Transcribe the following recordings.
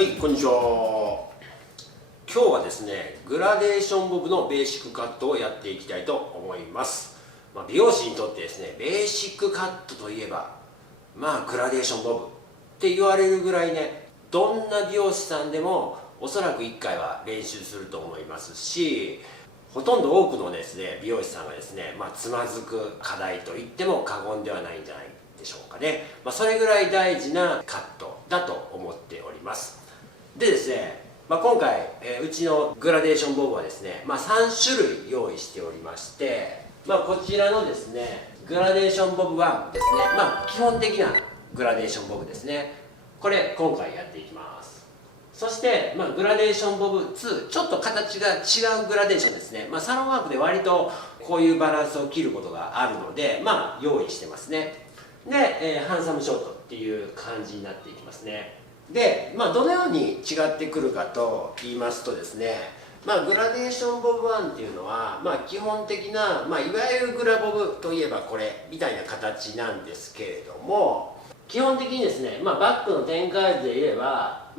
はい、こんにちは。今日はですね、グラデーションボブのベーシックカットをやっていきたいと思います。美容師にとってですね、ベーシックカットといえば、グラデーションボブって言われるぐらいね、どんな美容師さんでもおそらく1回は練習すると思いますし、ほとんど多くのですね、美容師さんがですね、つまずく課題と言っても過言ではないんじゃないでしょうかね。それぐらい大事なカットだと思っております。でですね、今回、うちのグラデーションボブはですね、3種類用意しておりまして、こちらのですね、グラデーションボブ1ですね、基本的なグラデーションボブですね。これ、今回やっていきます。そして、グラデーションボブ2、ちょっと形が違うグラデーションですね。サロンワークで割とこういうバランスを切ることがあるので、用意してますね。で、ハンサムショートっていう感じになっていきますね。で、どのように違ってくるかと言いますとですね、グラデーションボブ1っていうのは、基本的な、いわゆるグラボブといえばこれみたいな形なんですけれども、基本的にですね、バックの展開図で言えば、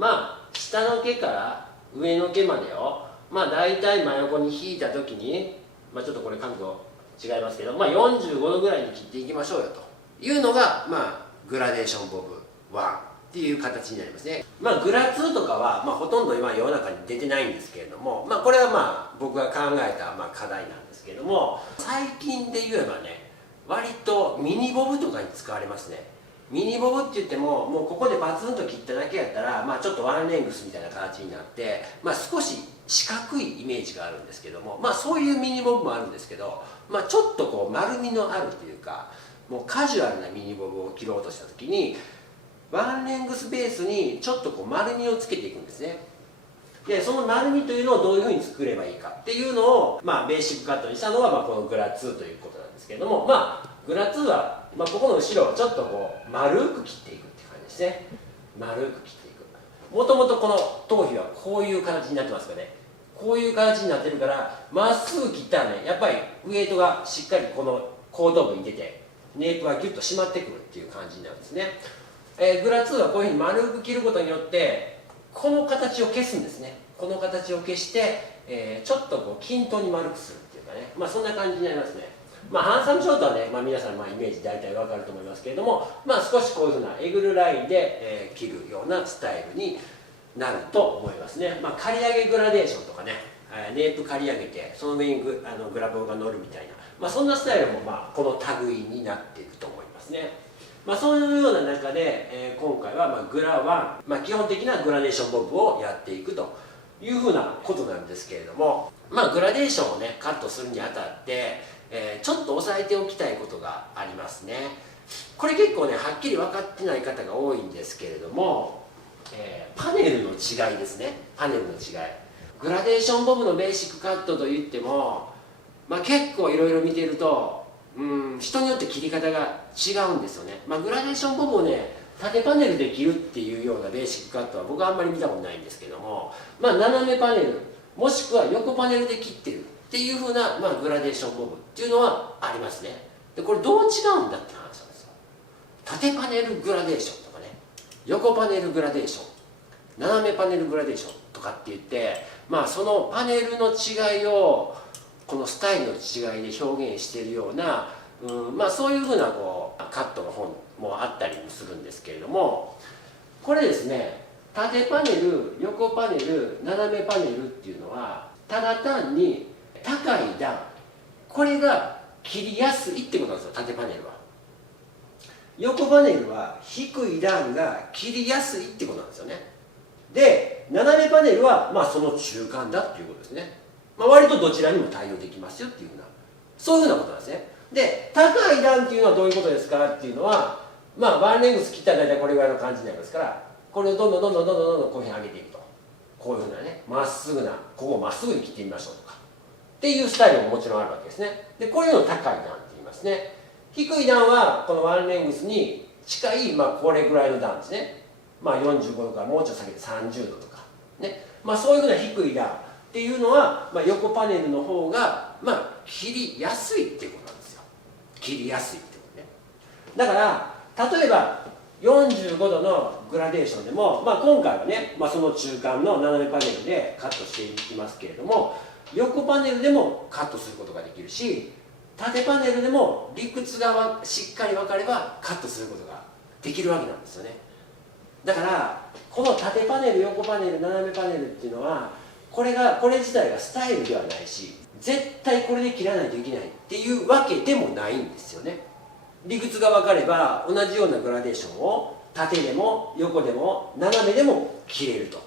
下の毛から上の毛までを、大体真横に引いた時に、ちょっとこれ角度違いますけど、45度ぐらいに切っていきましょうよというのが、グラデーションボブ1っていう形になりますね。グラ2とかは、ほとんど今世の中に出てないんですけれども、これは僕が考えた課題なんですけれども、最近で言えばね、割とミニボブとかに使われますね。ミニボブって言っても、もうここでバツンと切っただけやったら、ちょっとワンレングスみたいな形になって、少し四角いイメージがあるんですけども、そういうミニボブもあるんですけど、ちょっとこう丸みのあるというか、もうカジュアルなミニボブを切ろうとした時に、ワンレングスベースにちょっとこう丸みをつけていくんですね。でその丸みというのをどういうふうに作ればいいかっていうのを、ベーシックカットにしたのが、このグラ2ということなんですけれども、グラ2は、ここの後ろをちょっとこう丸く切っていくっていう感じですね。丸く切っていく。もともとこの頭皮はこういう形になってますかね。こういう形になってるから、まっすぐ切ったらね、やっぱりウエイトがしっかりこの後頭部に出て、ネープがギュッと締まってくるっていう感じになるんですね。グラ2はこういうふうに丸く切ることによってこの形を消すんですね。この形を消して、ちょっとこう均等に丸くするっていうかね、そんな感じになりますね。ハンサムショートはね、皆さんイメージ大体わかると思いますけれども、少しこういうふうなえぐるラインで、切るようなスタイルになると思いますね。刈り上げグラデーションとかね、ネープ刈り上げてその上にグラボが乗るみたいな、そんなスタイルもこの類になっていくと思いますね。そういうような中で、今回はグラ1、基本的なグラデーションボブをやっていくというふうなことなんですけれども、グラデーションをねカットするにあたって、ちょっと押さえておきたいことがありますね。これ結構ねはっきり分かってない方が多いんですけれども、パネルの違いですね。パネルの違い。グラデーションボブのベーシックカットといっても、結構いろいろ見てると人によって切り方が違うんですよね。グラデーションボブをね縦パネルで切るっていうようなベーシックカットは僕はあんまり見たことないんですけども、斜めパネルもしくは横パネルで切ってるっていうふうな、グラデーションボブっていうのはありますね。でこれどう違うんだって話なんですよ。縦パネルグラデーションとかね、横パネルグラデーション、斜めパネルグラデーションとかって言って、そのパネルの違いをこのスタイルの違いで表現しているような、そういうふうなカットの本もあったりもするんですけれども、これですね、縦パネル、横パネル、斜めパネルっていうのはただ単に高い段、これが切りやすいってことなんですよ。縦パネルは。横パネルは低い段が切りやすいってことなんですよね。で斜めパネルはその中間だっていうことですね。割とどちらにも対応できますよっていうふうな、そういうふうなことなんですね。で高い段っていうのはどういうことですかっていうのは、ワンレングス切ったら大体これぐらいの感じになりますから、これをどんどんこういうふうに上げていくと、こういうふうなね、まっすぐな、ここをまっすぐに切ってみましょうとかっていうスタイルももちろんあるわけですね。でこういうのを高い段って言いますね。低い段はこのワンレングスに近い、これぐらいの段ですね。45度からもうちょっと下げて30度とかね、そういうふうな低い段っていうのは、横パネルの方が、切りやすいっていうことなんですよ。切りやすいってことね。だから例えば45度のグラデーションでも、今回はね、その中間の斜めパネルでカットしていきますけれども、横パネルでもカットすることができるし、縦パネルでも理屈がしっかり分かればカットすることができるわけなんですよね。だからこの縦パネル、横パネル、斜めパネルっていうのはこれ自体がスタイルではないし、絶対これで切らないといけないっていうわけでもないんですよね。理屈が分かれば同じようなグラデーションを縦でも横でも斜めでも切れると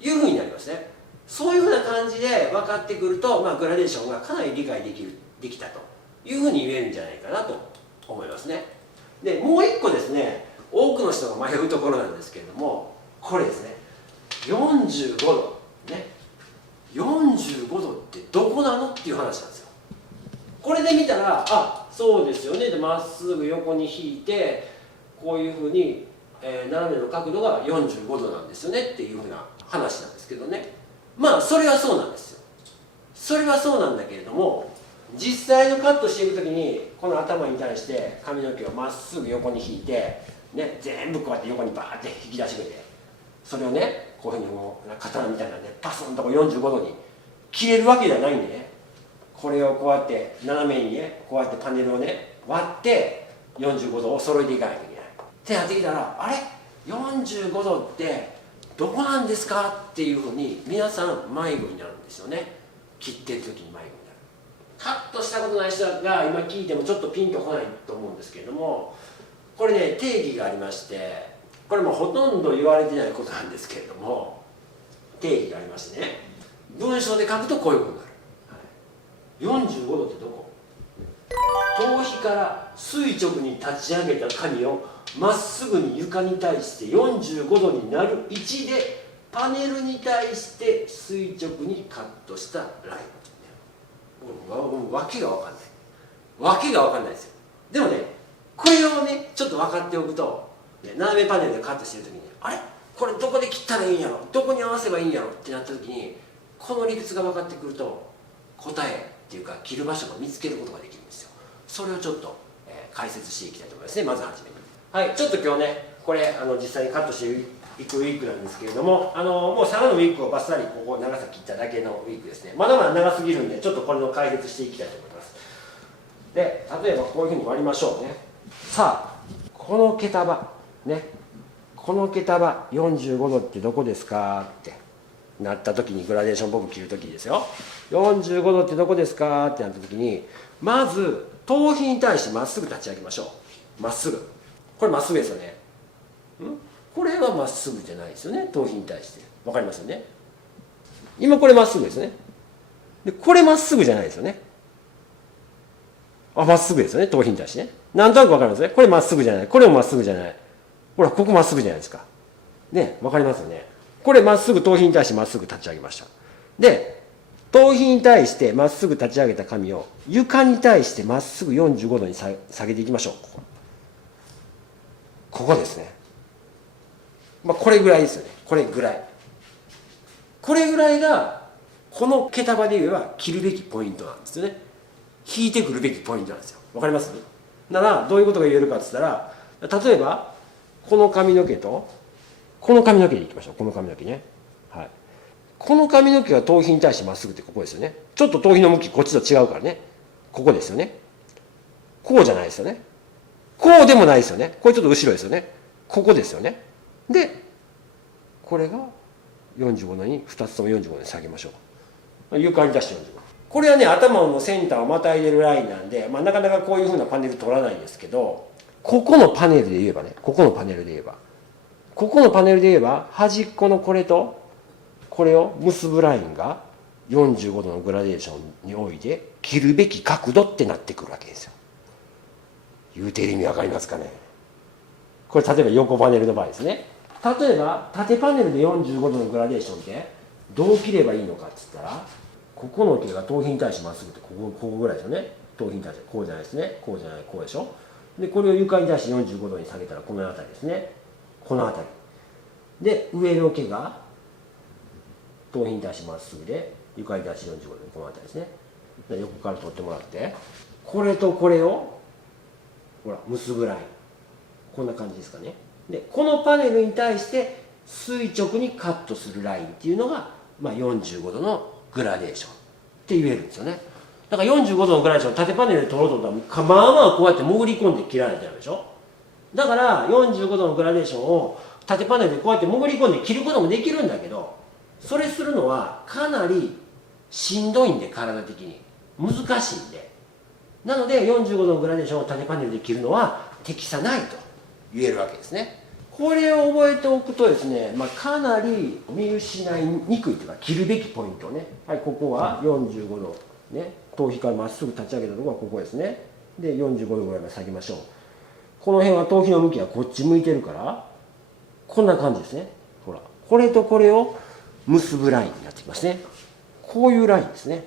いうふうになりますね。そういうふうな感じで分かってくると、グラデーションがかなり理解できたというふうに言えるんじゃないかなと思いますね。でもう一個ですね、多くの人が迷うところなんですけれども、これですね、45度ね、45度ってどこなのっていう話なんですよ。これで見たら、あ、そうですよね、でまっすぐ横に引いてこういうふうに、斜めの角度が45度なんですよねっていうふうな話なんですけどね。それはそうなんですよ。それはそうなんだけれども、実際のカットしていくときにこの頭に対して髪の毛をまっすぐ横に引いて、ね、全部こうやって横にバーって引き出してくれて、それをねこういうふうにもう刀みたいなんでパスンと45度に切れるわけではないんでね、これをこうやって斜めにねこうやってパネルをね割って45度を揃えていかないといけないってなってきたら、あれ45度ってどこなんですかっていうふうに皆さん迷子になるんですよね。切ってる時に迷子になる。カットしたことない人が今聞いてもちょっとピンとこないと思うんですけれども、これね定義がありまして、これもほとんど言われてないことなんですけれども、定義がありましてね、文章で書くとこういうことになる、はい、45度ってどこ？頭皮から垂直に立ち上げた髪をまっすぐに床に対して45度になる位置でパネルに対して垂直にカットしたライン。わけが分かんない、わけが分かんないですよ。でもねこれをねちょっと分かっておくと、斜めパネルでカットしてる時に、あれこれどこで切ったらいいんやろ、どこに合わせばいいんやろってなった時に、この理屈が分かってくると答えっていうか切る場所を見つけることができるんですよ。それをちょっと、解説していきたいと思いますね。まずはじめに、はい、ちょっと今日ねこれ実際にカットしていくウィッグなんですけれども、もうサラのウィッグをバッサリここ長さ切っただけのウィッグですね。まだまだ長すぎるんでちょっとこれの解説していきたいと思います。で例えばこういうふうに割りましょうね。さあこの毛束ね、この毛束45度ってどこですかってなった時に、グラデーションっぽく切る時ですよ。45度ってどこですかってなった時に、まず頭皮に対してまっすぐ立ち上げましょう。まっすぐ、これまっすぐですよね。これはまっすぐじゃないですよね。頭皮に対して分かりますよね。今これまっすぐですね。でこれまっすぐじゃないですよね。まっすぐですよね、頭皮に対してね。なんとなく分かりますね。これまっすぐじゃない、これもまっすぐじゃない。ほらここまっすぐじゃないですかね、分かりますよね。これまっすぐ頭皮に対してまっすぐ立ち上げました。で頭皮に対してまっすぐ立ち上げた髪を床に対してまっすぐ45度に下げていきましょう。ここですね。これぐらいですよね。これぐらい、これぐらいがこの毛束で言えば切るべきポイントなんですよね。引いてくるべきポイントなんですよ。わかります？ならどういうことが言えるかって言ったら、例えばこの髪の毛とこの髪の毛でいきましょう。この髪の毛ね、はい、この髪の毛が頭皮に対してまっすぐってここですよね。ちょっと頭皮の向きこっちと違うからね、ここですよね。こうじゃないですよね。こうでもないですよね。これちょっと後ろですよね。ここですよね。でこれが45度に2つとも45度に下げましょう。床に出して45度。これはね頭の先端をまたいでるラインなんで、なかなかこういうふうなパネル取らないんですけど、ここのパネルで言えばね、ここのパネルで言えば端っこのこれとこれを結ぶラインが45度のグラデーションにおいて切るべき角度ってなってくるわけですよ。言うてる意味わかりますかね。これ例えば横パネルの場合ですね。例えば縦パネルで45度のグラデーションってどう切ればいいのかって言ったら、ここの毛が頭皮に対してまっすぐってここぐらいですよね。頭皮に対してこうじゃないですね、こうじゃない、こうでしょ。でこれを床に対して45度に下げたらこの辺りですね、この辺りで、上の毛が頭皮に対してまっすぐで床に対して45度でこの辺りですね。横から取ってもらって、これとこれをほら結ぶライン、こんな感じですかね。でこのパネルに対して垂直にカットするラインっていうのが、45度のグラデーションって言えるんですよね。だから45度のグラデーションを縦パネルで取ろうと思ったらまあまあこうやって潜り込んで切らないとダメでしょ。だから45度のグラデーションを縦パネルでこうやって潜り込んで切ることもできるんだけど、それするのはかなりしんどいんで、体的に難しいんで、なので45度のグラデーションを縦パネルで切るのは適さないと言えるわけですね。これを覚えておくとですね、かなり見失いにくいというか、切るべきポイントね。はい、ここは45度ね、頭皮からまっすぐ立ち上げたところがここですね。で45度ぐらいまで下げましょう。この辺は頭皮の向きはこっち向いてるから、こんな感じですね。ほら、これとこれを結ぶラインになってきますね。こういうラインですね。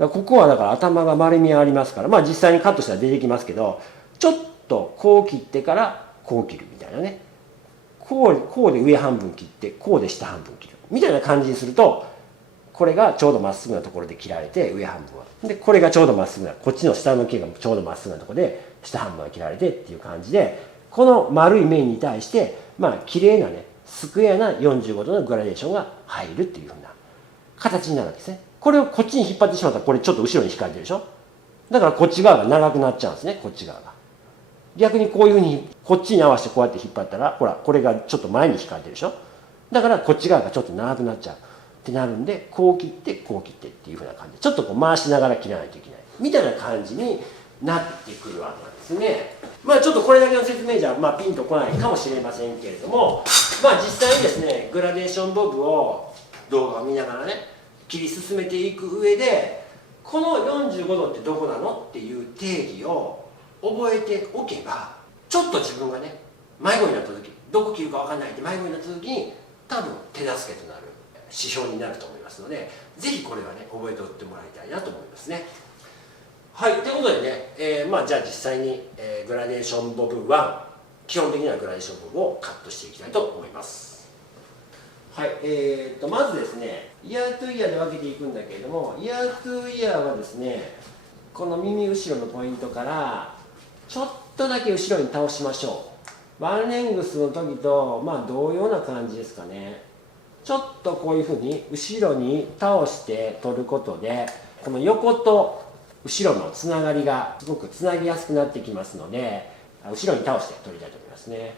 ここはだから頭が丸みありますから、実際にカットしたら出てきますけど、ちょっとこう切ってからこう切るみたいなね。こうで上半分切って、こうで下半分切るみたいな感じにすると、これがちょうどまっすぐなところで切られて、上半分は。で、これがちょうどまっすぐな、こっちの下の毛がちょうどまっすぐなところで、下半分は切られてっていう感じで、この丸い面に対して、綺麗なね、スクエアな45度のグラデーションが入るっていう風な形になるわけですね。これをこっちに引っ張ってしまったら、これちょっと後ろに引かれてるでしょ。だからこっち側が長くなっちゃうんですね、こっち側が。逆にこういうふうにこっちに合わせてこうやって引っ張ったら、ほらこれがちょっと前に引かれてるでしょ。だからこっち側がちょっと長くなっちゃうってなるんで、こう切ってこう切ってっていうふうな感じで、ちょっとこう回しながら切らないといけないみたいな感じになってくるわけなんですね。ちょっとこれだけの説明じゃピンとこないかもしれませんけれども、実際にですね、グラデーションボブを動画を見ながらね、切り進めていく上で、この45度ってどこなのっていう定義を覚えておけば、ちょっと自分がね、迷子になった時、どこ切るか分かんないって迷子になった時に、多分手助けとなる指標になると思いますので、ぜひこれはね、覚えておいてもらいたいなと思いますね。はい、ということでね、じゃあ実際に、グラデーションボブ1、基本的なグラデーションボブをカットしていきたいと思います。はい、まずですね、イヤートゥイヤーで分けていくんだけれども、イヤートゥイヤーはですね、この耳後ろのポイントからちょっとだけ後ろに倒しましょう。ワンレングスの時と同様な感じですかね。ちょっとこういうふうに後ろに倒して取ることで、この横と後ろのつながりがすごくつなぎやすくなってきますので、後ろに倒して取りたいと思いますね。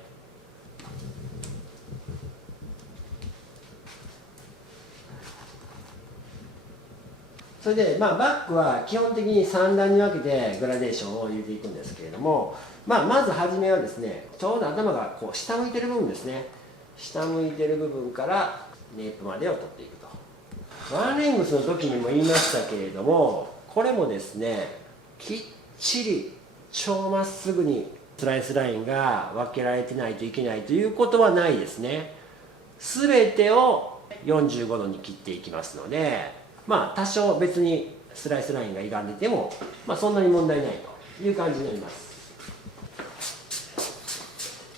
それでバックは基本的に3段に分けてグラデーションを入れていくんですけれども、まず初めはですね、ちょうど頭がこう下向いてる部分ですね、下向いてる部分からネープまでを取っていくと。ワンレングスの時にも言いましたけれども、これもですね、きっちり超まっすぐにスライスラインが分けられてないといけないということはないですね。全てを45度に切っていきますので、多少別にスライスラインが歪んでても、そんなに問題ないという感じになります。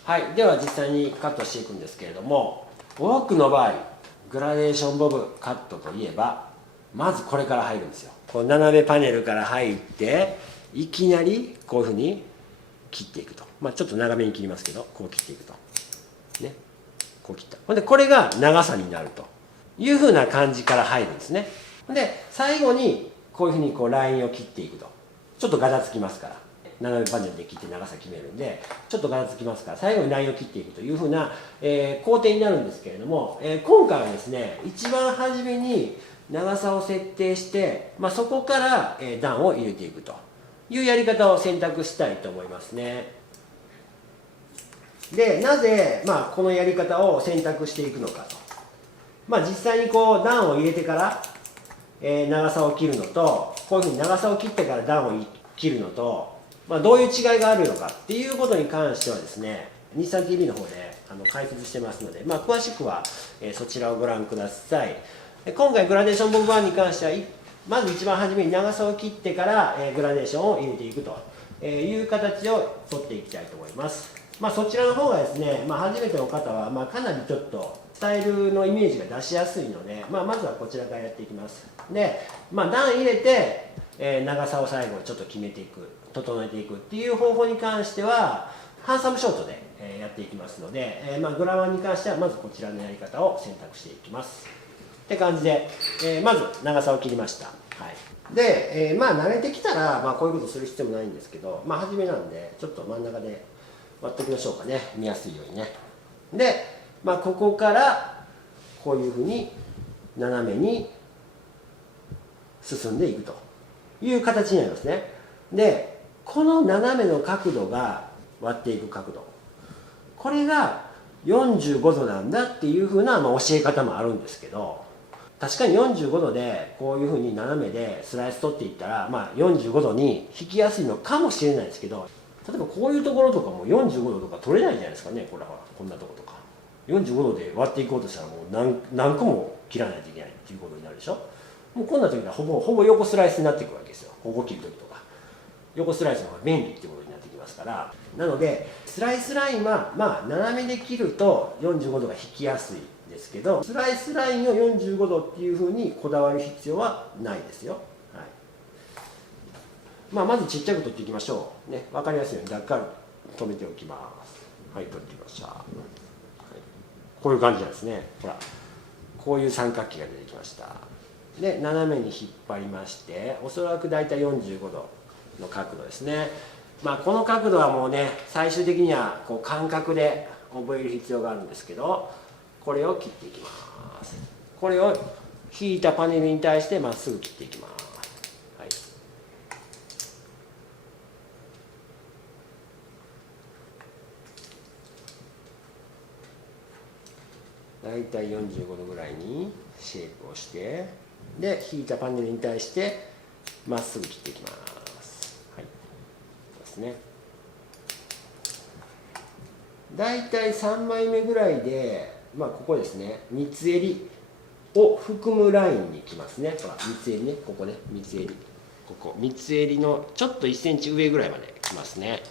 はい、では実際にカットしていくんですけれども、多くの場合グラデーションボブカットといえば、まずこれから入るんですよ。こう斜めパネルから入って、いきなりこういうふうに切っていくと。ちょっと長めに切りますけど、こう切っていくと。ね。こう切った。ほんで、これが長さになるというふうな感じから入るんですね。で、最後にこういうふうにラインを切っていくと。ちょっとガタつきますから。斜めパネルで切って長さ決めるんで、ちょっとガタつきますから、最後にラインを切っていくというふうな、工程になるんですけれども、今回はですね、一番初めに長さを設定して、そこから、段を入れていくというやり方を選択したいと思いますね。で、なぜ、このやり方を選択していくのかと。実際に段を入れてから、長さを切るのと、こういうふうに長さを切ってから段を切るのと、どういう違いがあるのかっていうことに関してはですね、日産 TV の方で解説してますので、詳しくは、そちらをご覧ください。今回グラデーションボブ1に関しては、まず一番初めに長さを切ってから、グラデーションを入れていくという形をとっていきたいと思います。そちらの方がですね、初めての方は、かなりちょっとスタイルのイメージが出しやすいので、まずはこちらからやっていきます。で、段入れて、長さを最後ちょっと決めていく、整えていくっていう方法に関してはハンサムショートでやっていきますので、グラワンに関してはまずこちらのやり方を選択していきますって感じで、まず長さを切りました。はい、で、慣れてきたら、こういうことする必要もないんですけど、初めなんでちょっと真ん中で割っておきましょうかね、見やすいようにね。で、ここからこういうふうに斜めに進んでいくという形になりますね。で、この斜めの角度が割っていく角度、これが45度なんだっていうふうな教え方もあるんですけど、確かに45度でこういうふうに斜めでスライス取っていったら、45度に引きやすいのかもしれないですけど、例えばこういうところとかも45度とか取れないじゃないですかね。これはこんなとことか45度で割っていこうとしたらもう何個も切らないといけないっていうことになるでしょ。もうこんな時はほぼ横スライスになっていくわけですよ。ここ切る時とか横スライスの方が便利っていうことになってきますから、なのでスライスラインは斜めで切ると45度が引きやすいですけど、スライスラインを45度っていうふうにこだわる必要はないですよ。はい、まずちっちゃく取っていきましょうね。分かりやすいようにだっかり止めておきます。はい、取ってきました。はい、こういう感じなんですね。ほら、こういう三角形が出てきました。で、斜めに引っ張りまして、おそらくだいたい45度の角度ですね。この角度はもうね、最終的にはこう感覚で覚える必要があるんですけど、これを切っていきます。これを引いたパネルに対してまっすぐ切っていきます。はい、だいたい45度ぐらいにシェイプをして、で引いたパネルに対してまっすぐ切っていきます。はい、ですね。だいたい3枚目ぐらいで、ここですね、三つ襟を含むラインに来ますね。ほら、三つ襟ね、ここね、三つ襟、ここ三つ襟のちょっと1センチ上ぐらいまで来ますね。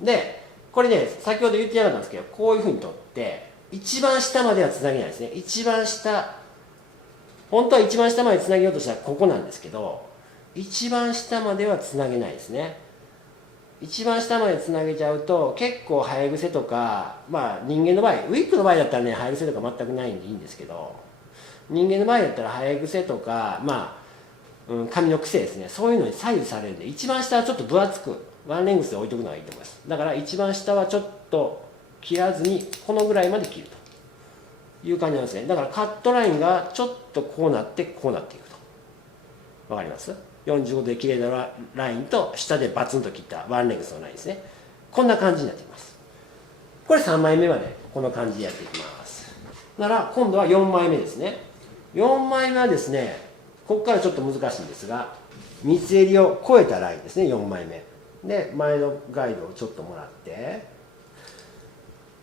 で、これね、先ほど言ってなかったんですけど、こういうふうに取って一番下まではつなげないですね。一番下、本当は一番下までつなげようとしたらここなんですけど、一番下まではつなげないですね。一番下までつなげちゃうと結構生え癖とか、人間の場合、ウィッグの場合だったらね、生え癖とか全くないんでいいんですけど、人間の場合だったら生え癖とか、髪の癖ですね、そういうのに左右されるんで、一番下はちょっと分厚くワンレングスで置いとくのがいいと思います。だから一番下はちょっと切らずにこのぐらいまで切るという感じなんですね。だからカットラインがちょっとこうなってこうなっていくと。わかります？ 45 度で切れたラインと下でバツンと切ったワンレングスのラインですね。こんな感じになっています。これ3枚目までこの感じでやっていきます。なら今度は4枚目ですね。4枚目はですね、ここからちょっと難しいんですが、三つ襟を越えたラインですね。4枚目で前のガイドをちょっともらって、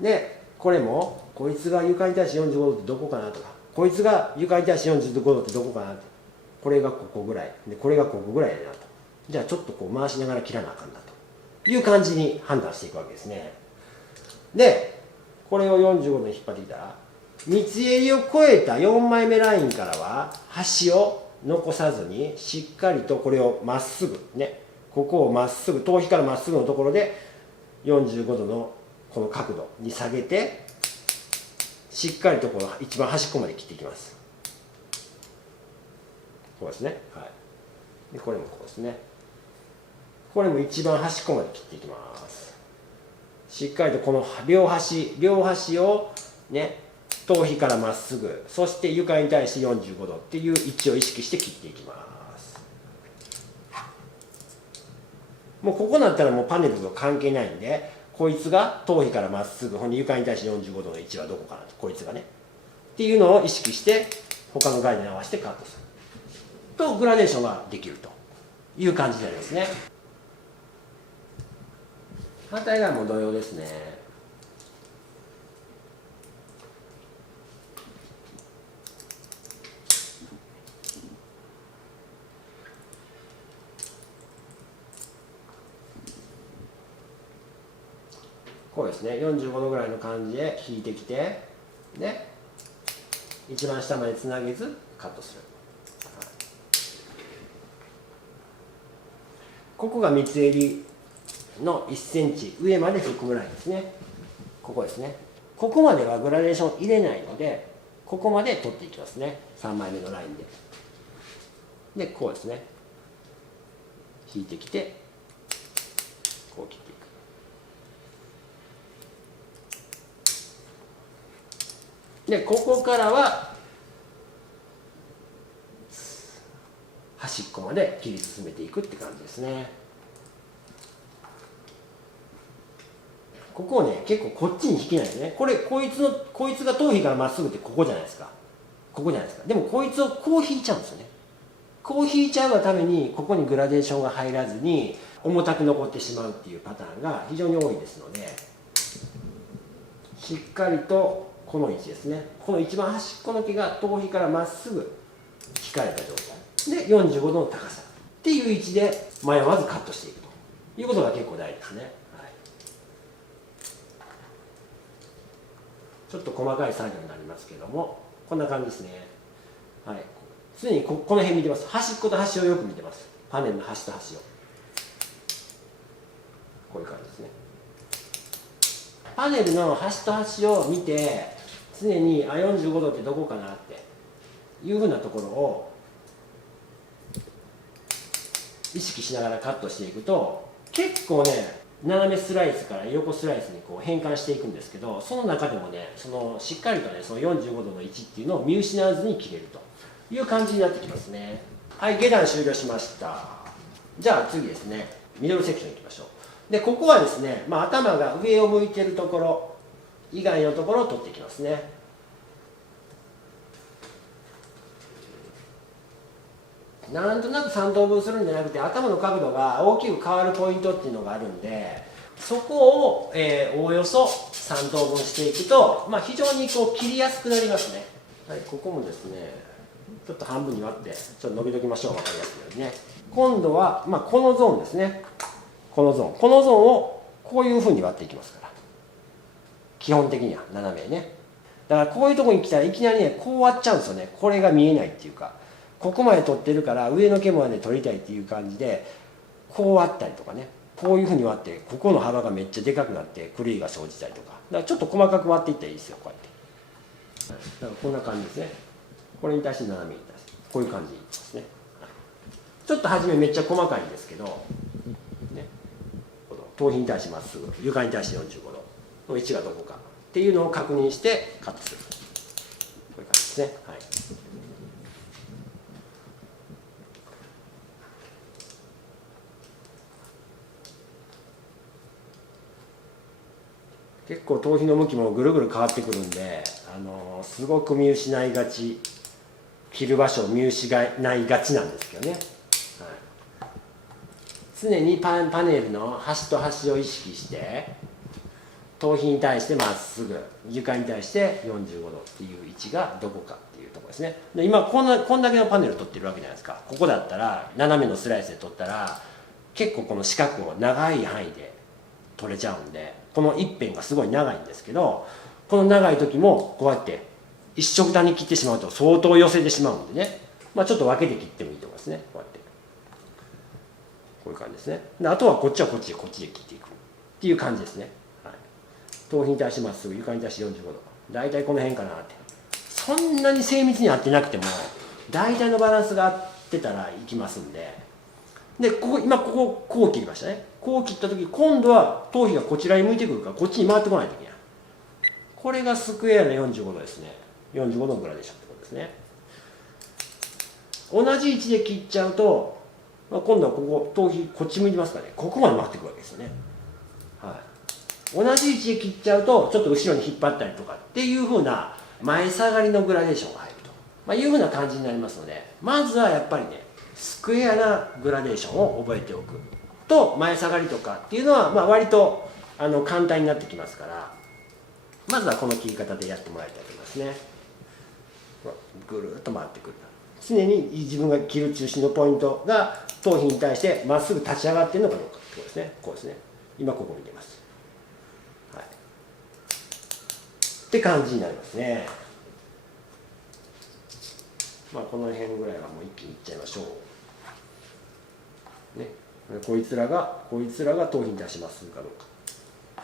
でこれもこいつが床に対して45度ってどこかなとか、こいつが床に対して45度ってどこかなって、これがここぐらいでこれがここぐらいだなと、じゃあちょっとこう回しながら切らなあかんなという感じに判断していくわけですね。でこれを45度に引っ張ってきたら、三つ襟を越えた4枚目ラインからは端を残さずにしっかりとこれをまっすぐね、ここをまっすぐ、頭皮からまっすぐのところで45度のこの角度に下げて、しっかりとこの一番端っこまで切っていきます。こうですね。はい。でこれもこうですね。これも一番端っこまで切っていきます。しっかりとこの両端をね、頭皮からまっすぐ、そして床に対して45度っていう位置を意識して切っていきます。もうここになったらもうパネルと関係ないんで、こいつが頭皮からまっすぐ、ほんで床に対して45度の位置はどこかなと、こいつがねっていうのを意識して他のガイドに合わせてカットするとグラデーションができるという感じになりますね。反対側も同様ですね。こうですね、45度ぐらいの感じで引いてきて、で一番下までつなげずカットする。ここが三つ襟の1センチ上まで含むラインですね。ここですね。ここまではグラデーション入れないので、ここまで取っていきますね。3枚目のラインで。で、こうですね。引いてきて、こう切っていく。で、ここからは端っこまで切り進めていくって感じですね。ここをね、結構こっちに引けないですね。こいつが頭皮からまっすぐってここじゃないですか。ここじゃないですか。でもこいつをこう引いちゃうんですよね。こう引いちゃうがために、ここにグラデーションが入らずに重たく残ってしまうっていうパターンが非常に多いですので、しっかりとこの位置ですね。この一番端っこの毛が頭皮からまっすぐ引かれた状態で45度の高さっていう位置で迷わずカットしていくということが結構大事ですね。ちょっと細かい作業になりますけども、こんな感じですね。はい、常にこの辺見てます。端っこと端をよく見てます。パネルの端と端を。こういう感じですね。パネルの端と端を見て、常に45度ってどこかなっていうふうなところを意識しながらカットしていくと、結構ね、斜めスライスから横スライスにこう変換していくんですけど、その中でもね、しっかりとね、その45度の位置っていうのを見失わずに切れるという感じになってきますね。はい、下段終了しました。じゃあ次ですね、ミドルセクションいきましょう。で、ここはですね、頭が上を向いてるところ以外のところを取っていきますね。なんとなく3等分するんじゃなくて、頭の角度が大きく変わるポイントっていうのがあるんで、そこを、おおよそ3等分していくと、非常にこう切りやすくなりますね。はい、ここもですね、ちょっと半分に割ってちょっと伸びときましょう。分かりやすいようにね。今度は、このゾーンですね。このゾーンをこういうふうに割っていきますから、基本的には斜めね。だからこういうところに来たらいきなりね、こう割っちゃうんですよね。これが見えないっていうか、ここまで取ってるから上の毛まで取りたいっていう感じで、こう割ったりとかね、こういうふうに割ってここの幅がめっちゃでかくなって狂いが生じたりとか、だからちょっと細かく割っていったらいいですよ。こうやって、だからこんな感じですね。これに対して斜めに対してこういう感じですね。ちょっと初めめっちゃ細かいんですけど、ね、頭皮に対してまっすぐ、床に対して45度の位置がどこかっていうのを確認してカットする。こういう感じですね。はい、結構頭皮の向きもぐるぐる変わってくるんで、すごく見失いがち、切る場所を見失いがちなんですけどね。はい、常にパネルの端と端を意識して、頭皮に対してまっすぐ、床に対して45度っていう位置がどこかっていうところですね。で今こんだけのパネル取ってるわけじゃないですか。ここだったら斜めのスライスで取ったら結構この四角を長い範囲で取れちゃうんで、この一辺がすごい長いんですけど、この長い時もこうやって一色単に切ってしまうと相当寄せてしまうんでね、ちょっと分けて切ってもいいと思いますね。こうやってこういう感じですね。であとはこっちはこっちで切っていくっていう感じですね。はい、頭皮に対してまっすぐ、床に対して45度、大体この辺かなって。そんなに精密に合ってなくても大体のバランスが合ってたらいきますんで。で今こう切りましたね。こう切った時、今度は頭皮がこちらに向いてくるからこっちに回ってこないときや。これがスクエアの45度ですね。45度のグラデーションってことですね。同じ位置で切っちゃうと、今度は頭皮こっち向いてますからね、ここまで回ってくるわけですよね。はい、同じ位置で切っちゃうとちょっと後ろに引っ張ったりとかっていうふうな前下がりのグラデーションが入ると、いうふうな感じになりますので、まずはやっぱりね、スクエアなグラデーションを覚えておくと、前下がりとかっていうのは割と簡単になってきますから、まずはこの切り方でやってもらいたいと思いますね。ぐるっと回ってくる。常に自分が切る中心のポイントが頭皮に対してまっすぐ立ち上がっているのかどうかってことですね。こうですね。今ここ見てます。はい、って感じになりますね。この辺ぐらいはもう一気にいっちゃいましょう。ね、こいつらが頭皮に対してまっすぐかどうか、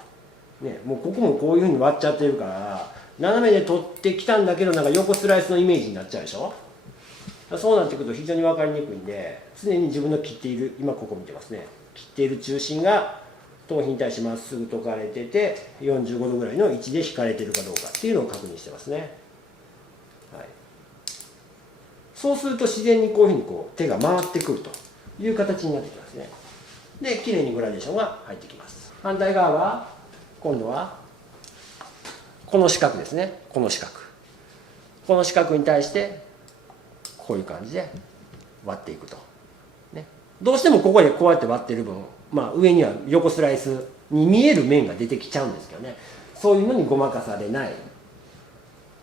ね、もうここもこういうふうに割っちゃってるから斜めで取ってきたんだけどなんか横スライスのイメージになっちゃうでしょ。そうなってくると非常に分かりにくいんで、常に自分の切っている、今ここ見てますね、切っている中心が頭皮に対してまっすぐ解かれてて45度ぐらいの位置で引かれてるかどうかっていうのを確認してますね。はい、そうすると自然にこういうふうに手が回ってくるという形になってきますね。で綺麗にグラデーションが入ってきます。反対側は今度はこの四角ですね。この四角に対してこういう感じで割っていくと、ね、どうしてもここでこうやって割ってる分、上には横スライスに見える面が出てきちゃうんですけどね、そういうのにごまかされないっ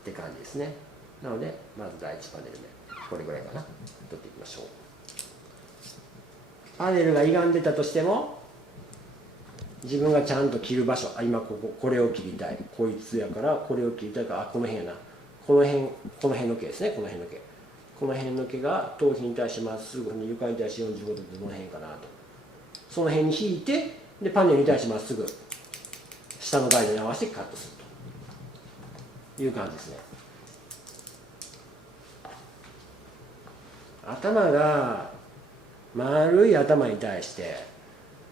て感じですね。なのでまず第1パネル目これぐらいかな、取っていきましょう。パネルが歪んでたとしても自分がちゃんと切る場所、今これを切りたい、こいつやからこれを切りたいから、この辺やな、この辺の毛ですね、この辺の毛が頭皮に対してまっすぐ、床に対して45度でどの辺かなと、その辺に引いて、でパネルに対してまっすぐ下のガイドに合わせてカットするという感じですね。頭が丸い頭に対して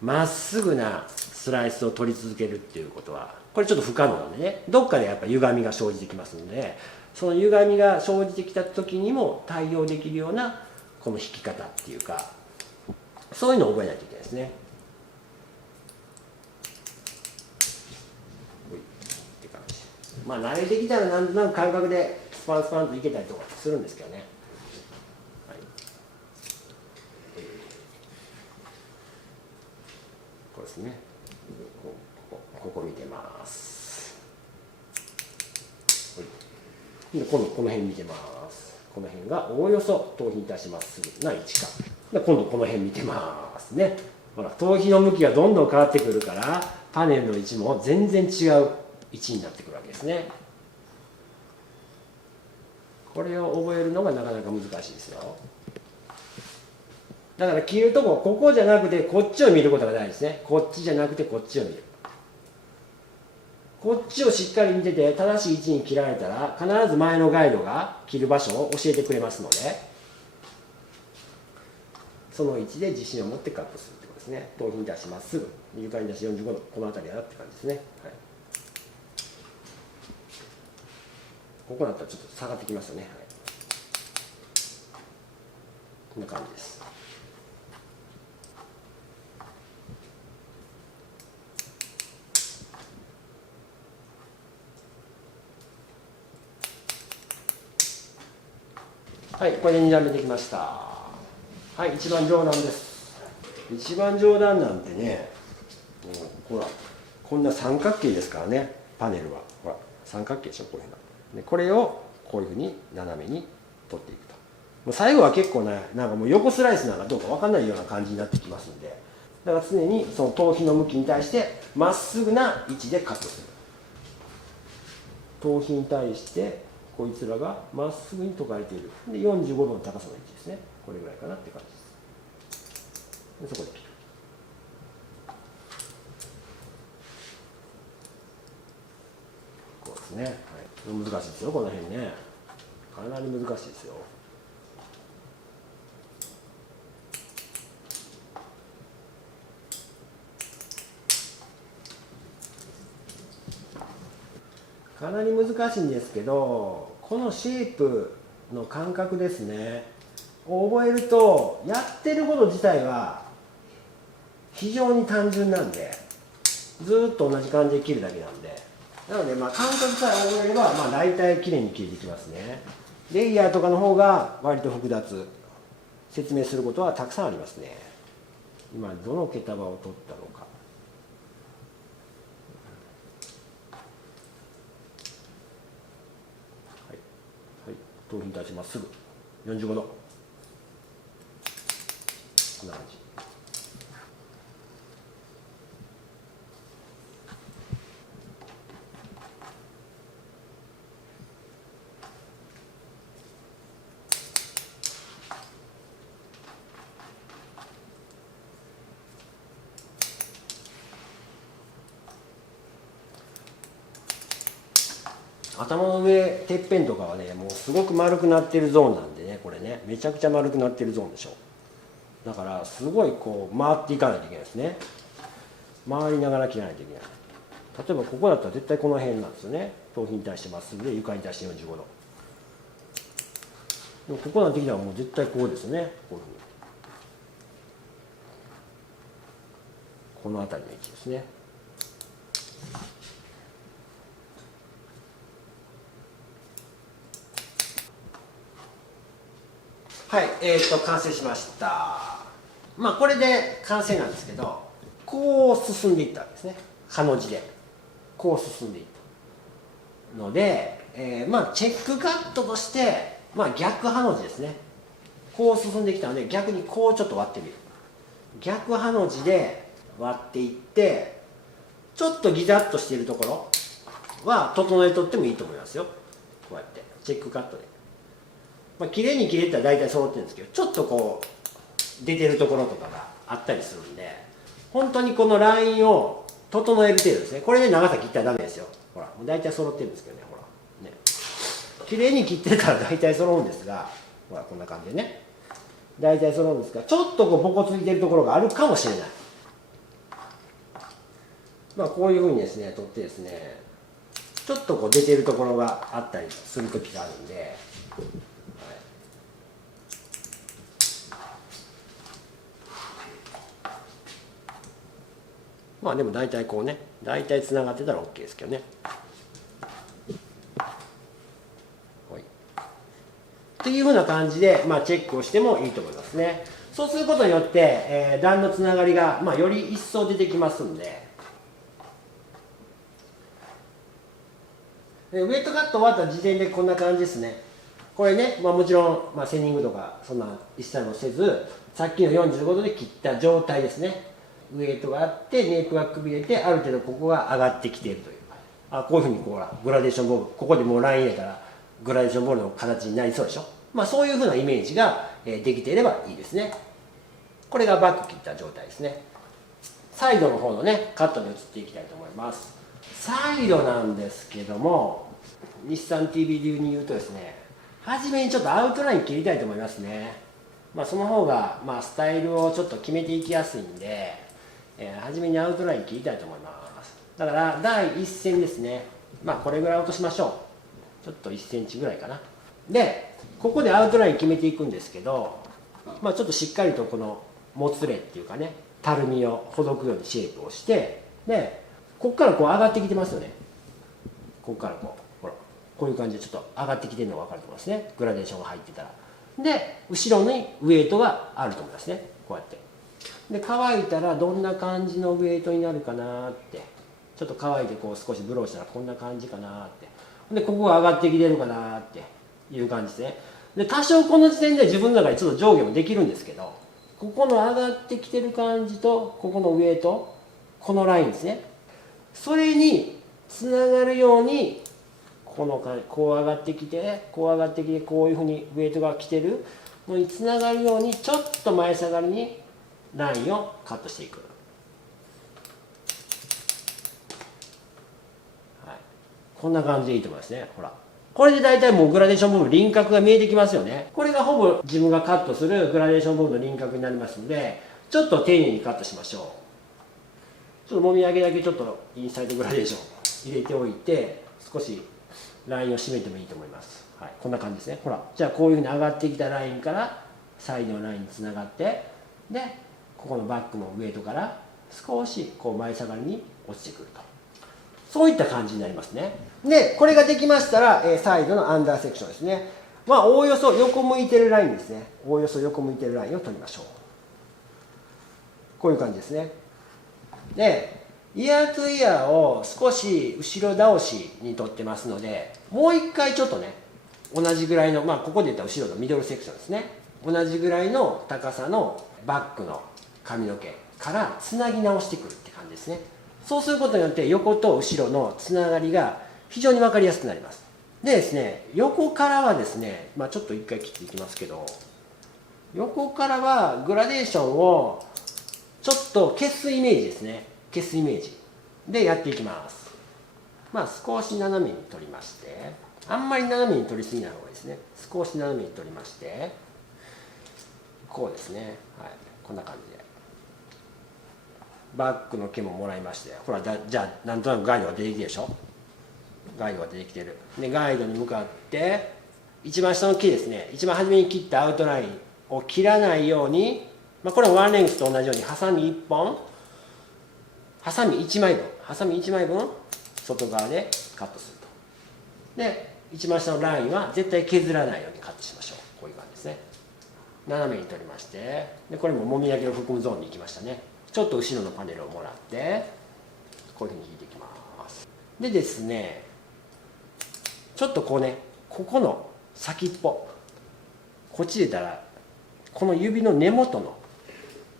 まっすぐなスライスを取り続けるっていうことはこれちょっと不可能なんでね、どっかでやっぱ歪みが生じてきますので、その歪みが生じてきた時にも対応できるようなこの引き方っていうか、そういうのを覚えないといけないですね。って感じ。慣れてきたらなんとなく感覚でスパンスパンといけたりとかするんですけどね。はい、これですね。ここ見てます。で今度この辺見てます。この辺がおおよそ頭皮に対してまっすぐな位置か。で今度この辺見てますね。ほら頭皮の向きがどんどん変わってくるからパネルの位置も全然違う位置になってくるわけですね。これを覚えるのがなかなか難しいですよ。だから切るとここじゃなくてこっちを見ることが大事ですね。こっちじゃなくてこっちを見る。こっちをしっかり見てて正しい位置に切られたら必ず前のガイドが切る場所を教えてくれますので、その位置で自信を持ってカットするってことですね。頭皮に対してまっすぐ、床に対して45度、この辺りだなって感じですね。はい、ここだったらちょっと下がってきますよね。はい、こんな感じです。はい、これで2段目できました。はい、一番上段です。一番上段なんてね、ほら、こんな三角形ですからね、パネルは。ほら、三角形でしょ、こういうふうな。でこれをこういうふうに斜めに取っていくと。もう最後は結構ね、なんかもう横スライスなんかどうか分かんないような感じになってきますんで、だから常にその頭皮の向きに対してまっすぐな位置でカットする。頭皮に対してこいつらがまっすぐに解かれている。で45度の高さの位置ですね。これぐらいかなって感じです。でそこで切る。こうですね。はい、難しいですよ、この辺ね。かなり難しいですよ。かなり難しいんですけど、このシェイプの感覚ですねを覚えると、やってること自体は非常に単純なんで、ずっと同じ感じで切るだけなんで、なので感覚さえ覚えれば大体きれいに切れてきますね。レイヤーとかの方が割と複雑、説明することはたくさんありますね。今どの毛束を取ったのか。頭皮に対してまっすぐ45度、こんな感じ。頭の上てっぺんとかはねもうすごく丸くなってるゾーンなんでね、これねめちゃくちゃ丸くなってるゾーンでしょ。だからすごいこう回っていかないといけないですね。回りながら切らないといけない。例えばここだったら絶対この辺なんですよね。頭皮に対してまっすぐで床に対して45度。でもここなんてきたらもう絶対こうですね。こういうふうにこの辺りの位置ですね。はい、完成しました。まあこれで完成なんですけど、こう進んでいったんですね。ハの字でこう進んでいったので、まあチェックカットとして、まあ逆ハの字ですね。こう進んできたので逆にこうちょっと割ってみる。逆ハの字で割っていって、ちょっとギザッとしているところは整えとってもいいと思いますよ。こうやってチェックカットで。まあ、綺麗に切れたら大体揃ってるんですけど、ちょっとこう出てるところとかがあったりするんで、本当にこのラインを整える程度ですね。これで長さ切ったらダメですよ。ほらもう大体揃ってるんですけどね。ほらね、綺麗に切ってたら大体揃うんですが、ほらこんな感じでね大体揃うんですが、ちょっとこうボコついてるところがあるかもしれない。まあこういうふうにですね取ってですね、ちょっとこう出てるところがあったりする時があるんで、まあでも大体こうね、大体つながってたら OK ですけどね。というふうな感じで、まあ、チェックをしてもいいと思いますね。そうすることによって、段のつながりが、まあ、より一層出てきますんで、ウエイトカット終わった時点でこんな感じですね。これね、まあ、もちろん、まあ、センニングとかそんな一切もせず、さっきの45度で切った状態ですね。ウエイトがあってネープがくびれて、ある程度ここが上がってきているという、こういうふうにこうグラデーションボール、ここでもうライン入れたらグラデーションボールの形になりそうでしょ。まあ、そういうふうなイメージができていればいいですね。これがバック切った状態ですね。サイドの方のねカットに移っていきたいと思います。サイドなんですけども、日産 TV 流に言うとですね、初めにちょっとアウトライン切りたいと思いますね。まあ、その方が、まあ、スタイルをちょっと決めていきやすいんで、初めにアウトライン切りたいと思います。だから第1線ですね。まあこれぐらい落としましょう。ちょっと1センチぐらいかな。でここでアウトライン決めていくんですけど、まあ、ちょっとしっかりとこのもつれっていうかね、たるみをほどくようにシェイプをして、でここからこう上がってきてますよね。ここからこうほらこういう感じでちょっと上がってきてるのが分かると思いますね。グラデーションが入ってたら。で後ろにウエイトがあると思いますね。こうやってで乾いたらどんな感じのウエイトになるかなって、ちょっと乾いてこう少しブローしたらこんな感じかなって、でここが上がってきてるかなっていう感じですね。で多少この時点で自分の中でちょっと上下もできるんですけど、ここの上がってきてる感じとここのウエイト、このラインですね、それにつながるようにこのこう上がってきてこう上がってきて、こういうふうにウエイトが来てるのにつながるようにちょっと前下がりにラインをカットしていく、はい、こんな感じでいいと思いますね。ほらこれで大体もうグラデーション部分輪郭が見えてきますよね。これがほぼ自分がカットするグラデーション部分の輪郭になりますので、ちょっと丁寧にカットしましょう。ちょっともみあげだけちょっとインサイドグラデーション入れておいて、少しラインを締めてもいいと思います、はい、こんな感じですね。ほらじゃあこういうふうに上がってきたラインからサイドのラインにつながって、でここのバックのウエイトから少しこう前下がりに落ちてくると、そういった感じになりますね。でこれができましたら、サイドのアンダーセクションですね。まあおおよそ横向いてるラインですね。おおよそ横向いてるラインを取りましょう。こういう感じですね。でイヤートゥイヤーを少し後ろ倒しに取ってますので、もう一回ちょっとね同じぐらいの、まあここで言ったら後ろのミドルセクションですね、同じぐらいの高さのバックの髪の毛からつなぎ直してくるって感じですね。そうすることによって横と後ろのつながりが非常に分かりやすくなります。でですね、横からはですね、まあ、ちょっと一回切っていきますけど、横からはグラデーションをちょっと消すイメージですね。消すイメージでやっていきます。まあ少し斜めに取りまして、あんまり斜めに取りすぎない方がいいですね。少し斜めに取りまして、こうですね、はい、こんな感じでバックの毛ももらいまして、ほらじゃあなんとなくガイドが出てきてるでしょ。ガイドが出てきてる。でガイドに向かって一番下の毛ですね、一番初めに切ったアウトラインを切らないように、まあ、これもワンレングスと同じようにハサミ1本、ハサミ1枚分、ハサミ1枚分外側でカットすると。で一番下のラインは絶対削らないようにカットしましょう。こういう感じですね。斜めに取りまして、でこれももみあげを含むゾーンに行きましたね。ちょっと後ろのパネルをもらってこういうふうに引いていきます。でですね、ちょっとこうね、ここの先っぽ、こっちでたらこの指の根元の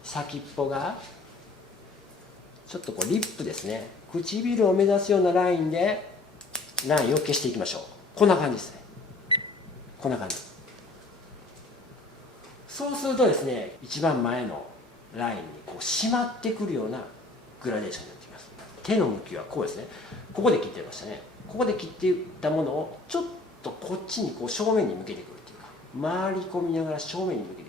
先っぽがちょっとこうリップですね、唇を目指すようなラインでラインを消していきましょう。こんな感じですね。こんな感じ。そうするとですね、一番前のラインにこう締まってくるようなグラデーションになってきます。手の向きはこうですね。ここで切ってましたね。ここで切っていったものをちょっとこっちにこう正面に向けてくるっていうか、回り込みながら正面に向けてく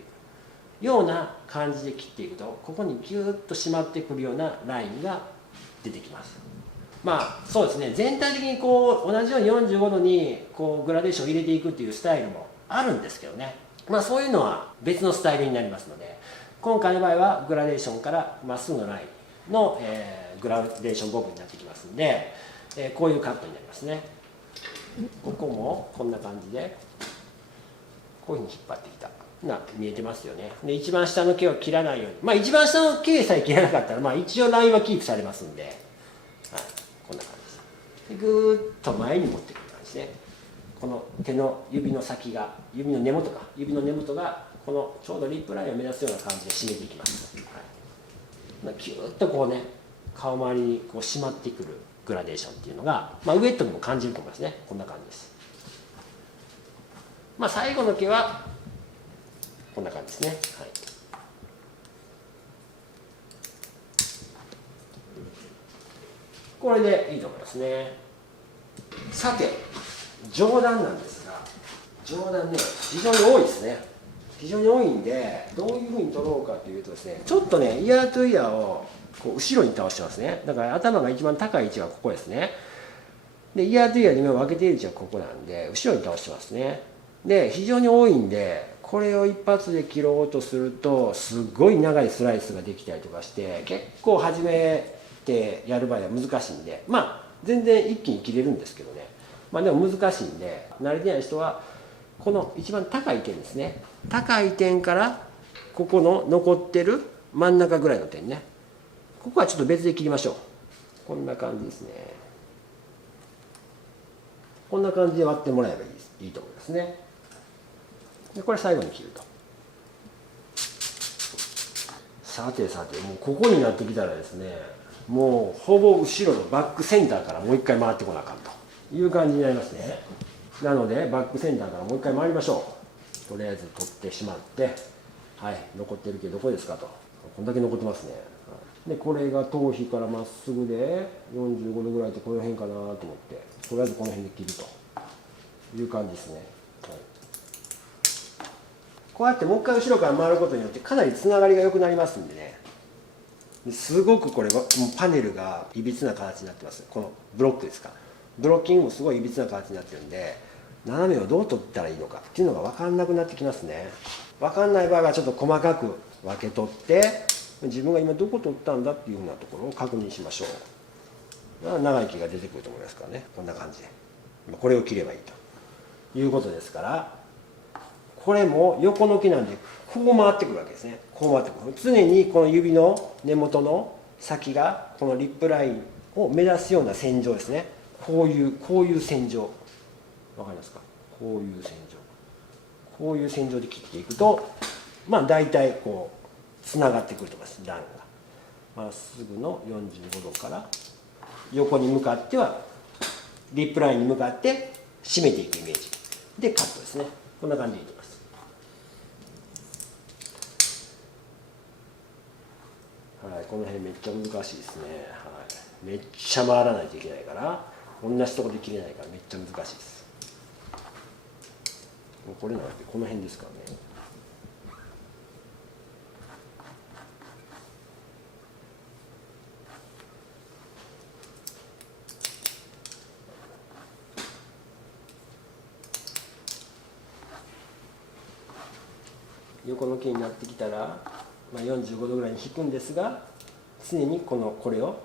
るような感じで切っていくと、ここにギューッと締まってくるようなラインが出てきます。まあそうですね、全体的にこう同じように45度にこうグラデーションを入れていくっていうスタイルもあるんですけどね、まあそういうのは別のスタイルになりますので、今回の場合はグラデーションからまっすぐのラインの、グラデーションボブになってきますんで、こういうカットになりますね。ここもこんな感じでこういうふうに引っ張ってきた見えてますよね。で一番下の毛を切らないように、まあ一番下の毛さえ切らなかったら、まあ一応ラインはキープされますんで、はい、こんな感じです。でぐーっと前に持ってくる感じですね。この手の指の先が、指の根元がこのちょうどリップラインを目指すような感じで締めていきます。はい、キューッとこうね、顔周りにこう締まってくるグラデーションっていうのが、まあ、ウエットでも感じると思いますね。こんな感じです。まあ、最後の毛はこんな感じですね。はい、これでいいと思いますね。さて上段なんですが、上段ね非常に多いですね。非常に多いんで、どういうふうに取ろうかというとですね、ちょっとねイヤートゥイヤーをこう後ろに倒してますね。だから頭が一番高い位置がここですね。でイヤートゥイヤーで今分けている位置はここなんで後ろに倒してますね。で非常に多いんで、これを一発で切ろうとするとすごい長いスライスができたりとかして、結構初めてやる場合は難しいんで、まあ全然一気に切れるんですけどね、まあでも難しいんで、慣れてない人はこの一番高い点ですね、高い点からここの残ってる真ん中ぐらいの点ね、ここはちょっと別で切りましょう。こんな感じですね。こんな感じで割ってもらえばいいと思いますね。でこれ最後に切ると。さてさて、もうここになってきたらですね、もうほぼ後ろのバックセンターからもう一回回ってこなあかんという感じになりますね。なのでバックセンターからもう一回回りましょう。とりあえず取ってしまって、はい、残ってるけどどこですかと。こんだけ残ってますね。でこれが頭皮からまっすぐで45度ぐらいとこの辺かなと思って、とりあえずこの辺で切るという感じですね。はい、こうやってもう一回後ろから回ることによってかなりつながりが良くなりますんでね、すごくこれはもうパネルがいびつな形になってます。このブロックですか、ブロッキングもすごいいびつな形になってるんで、斜めをどう取ったらいいのかっていうのが分かんなくなってきますね。分かんない場合はちょっと細かく分け取って、自分が今どこ取ったんだっていうふうなところを確認しましょう。長い木が出てくると思いますからね。こんな感じでこれを切ればいいということですから、これも横の木なんでこう回ってくるわけですね。こう回ってくる。常にこの指の根元の先がこのリップラインを目指すような線上ですね。こういう線上、わかりますか？こういう線上、こういう線上で切っていくと、まあ大体こうつながってくると思います。段がまっすぐの45度から横に向かってはリップラインに向かって締めていくイメージでカットですね。こんな感じでいいと思います。はい、この辺めっちゃ難しいですね。はい、めっちゃ回らないといけないから、同じとこで切れないからめっちゃ難しいです。これなんてこの辺ですからね。横の毛になってきたら、45度ぐらいに引くんですが、常にこれを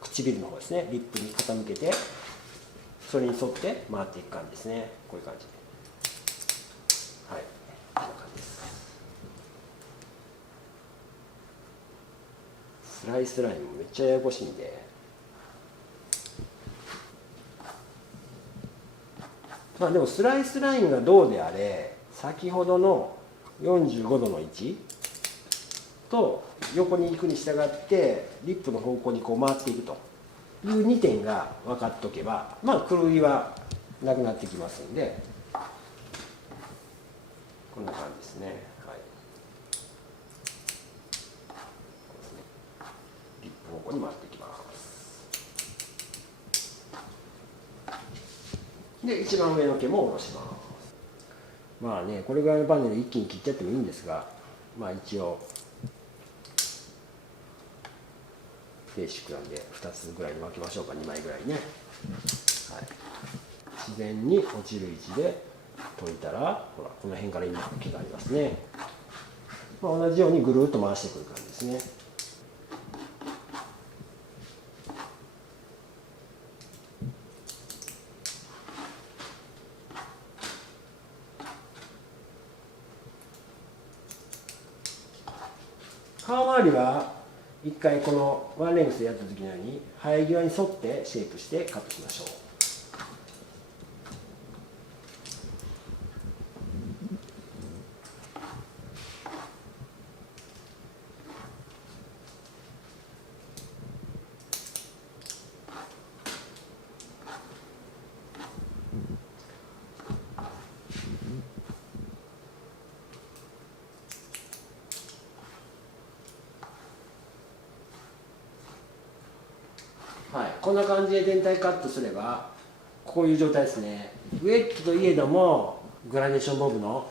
唇の方ですね、リップに傾けて、それに沿って回っていく感じですね。こういう感じで。はい、こんな感じです。スライスラインもめっちゃややこしいんで、でもスライスラインがどうであれ、先ほどの45度の位置と横に行くに従ってリップの方向にこう回っていくという2点が分かっておけば、狂いはなくなってきますんで、こんな感じですね。はい、リップ方向に回っていきます。で、一番上の毛も下ろします。これぐらいのパネル一気に切っちゃってもいいんですが、一応ベーシックなんで2つぐらいに分けましょうか。2枚ぐらいね。はい、自然に落ちる位置で解いたら、ほらこの辺から今毛がありますね。同じようにぐるっと回してくる感じですね。顔周りは一回このワンレングスでやった時のように生え際に沿ってシェイプしてカットしましょう。はい、こんな感じで全体カットすればこういう状態ですね。ウェットといえどもグラデーションボブの、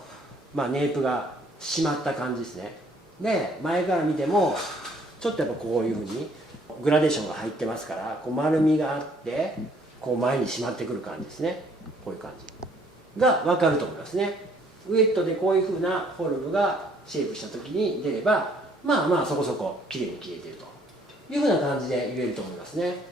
ネープが締まった感じですね。で前から見てもちょっとやっぱこういうふうにグラデーションが入ってますから、こう丸みがあってこう前に締まってくる感じですね。こういう感じが分かると思いますね。ウェットでこういうふうなフォルムがシェイプした時に出ればそこそこ綺麗に切れているというふうな感じで言えると思いますね。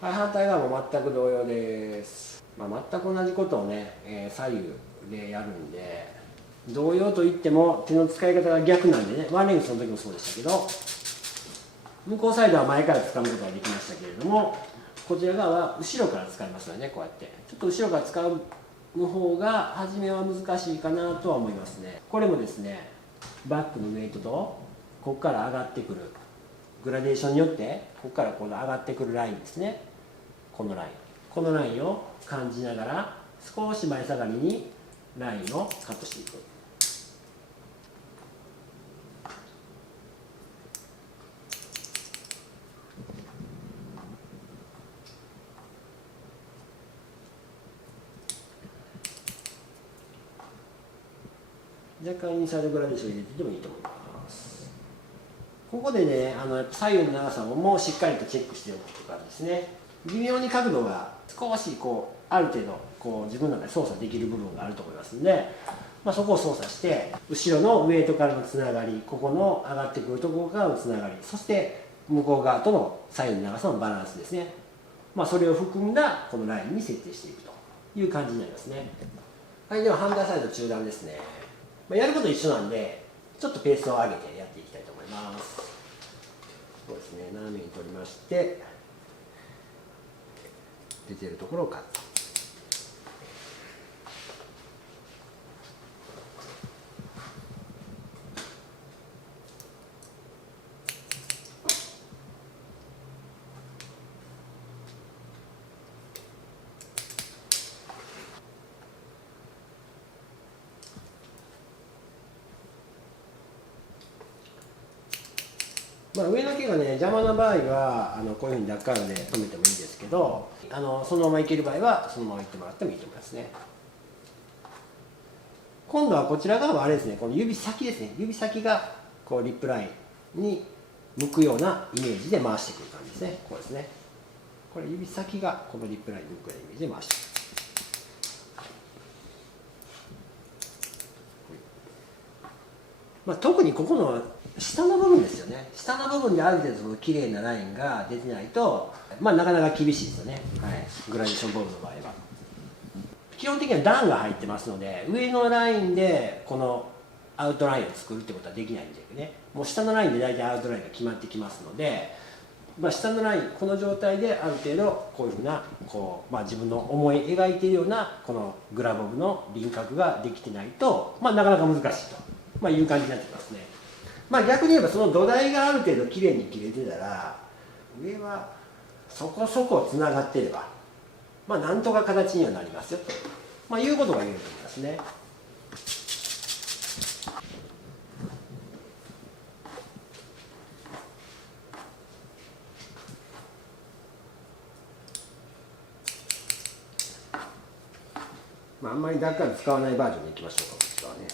はい、反対側も全く同様です。全く同じことをね、左右でやるんで、同様といっても手の使い方が逆なんでね、ワンレングスの時もそうでしたけど、向こうサイドは前から掴むことができましたけれども、こちら側は後ろから使いますよね。こうやってちょっと後ろから使う方が初めは難しいかなとは思いますね。これもですね、バックのウェイトとここから上がってくるグラデーションによってここからこの上がってくるラインですね。このラインを感じながら少し前下がりにラインをカットしていく。若干インサイドグラデーション入れててもいいと思います。ここでね、左右の長さもしっかりとチェックしておくとかですね、微妙に角度が少しある程度自分の中で操作できる部分があると思いますので、そこを操作して後ろのウエイトからのつながり、ここの上がってくるところからのつながり、そして向こう側との左右の長さのバランスですね、それを含んだこのラインに設定していくという感じになりますね。はい、では反対サイド中段ですね。やること一緒なんでちょっとペースを上げてやっていきたいと思います。そうですね、斜めに取りまして出ているところをカット。上の毛がね邪魔な場合はこういうふうにダッカールで留めてもいいですけど、そのままいける場合はそのままいってもらってもいいと思いますね。今度はこちら側はあれですね、この指先ですね、指先がこうリップラインに向くようなイメージで回してくる感じですね。こうですね。これ指先がこのリップラインに向くようなイメージで回してくる。特にここの下の部分ですよね。下の部分である程度その綺麗なラインが出てないと、なかなか厳しいですよね。はい、グラデーションボールの場合は。基本的には段が入ってますので、上のラインでこのアウトラインを作るってことはできないんでね、もう下のラインで大体アウトラインが決まってきますので、下のライン、この状態である程度こういうふうな自分の思い描いているようなこのグラボブの輪郭ができてないと、なかなか難しいと、いう感じになってきますね。逆に言えばその土台がある程度きれいに切れてたら、上はそこそこつながっていれば、なんとか形にはなりますよと、いうことが言えると思いますね。あんまりダッカール使わないバージョンでいきましょうか、こちらはね。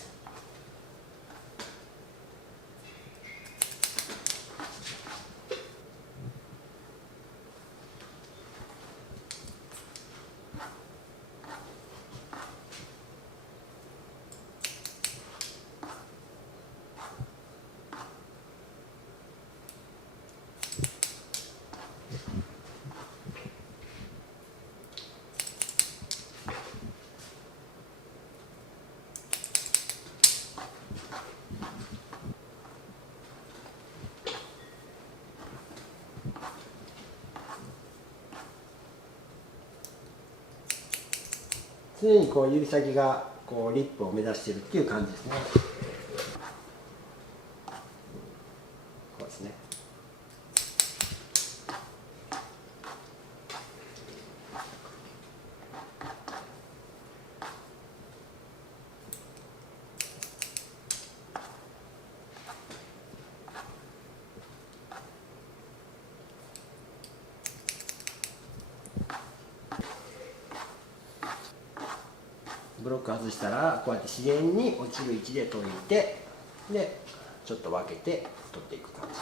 常に指先がリップを目指しているっていう感じですね。こうですね。ブロック外したらこうやって自然に落ちる位置で解いて、でちょっと分けて取っていく感じ。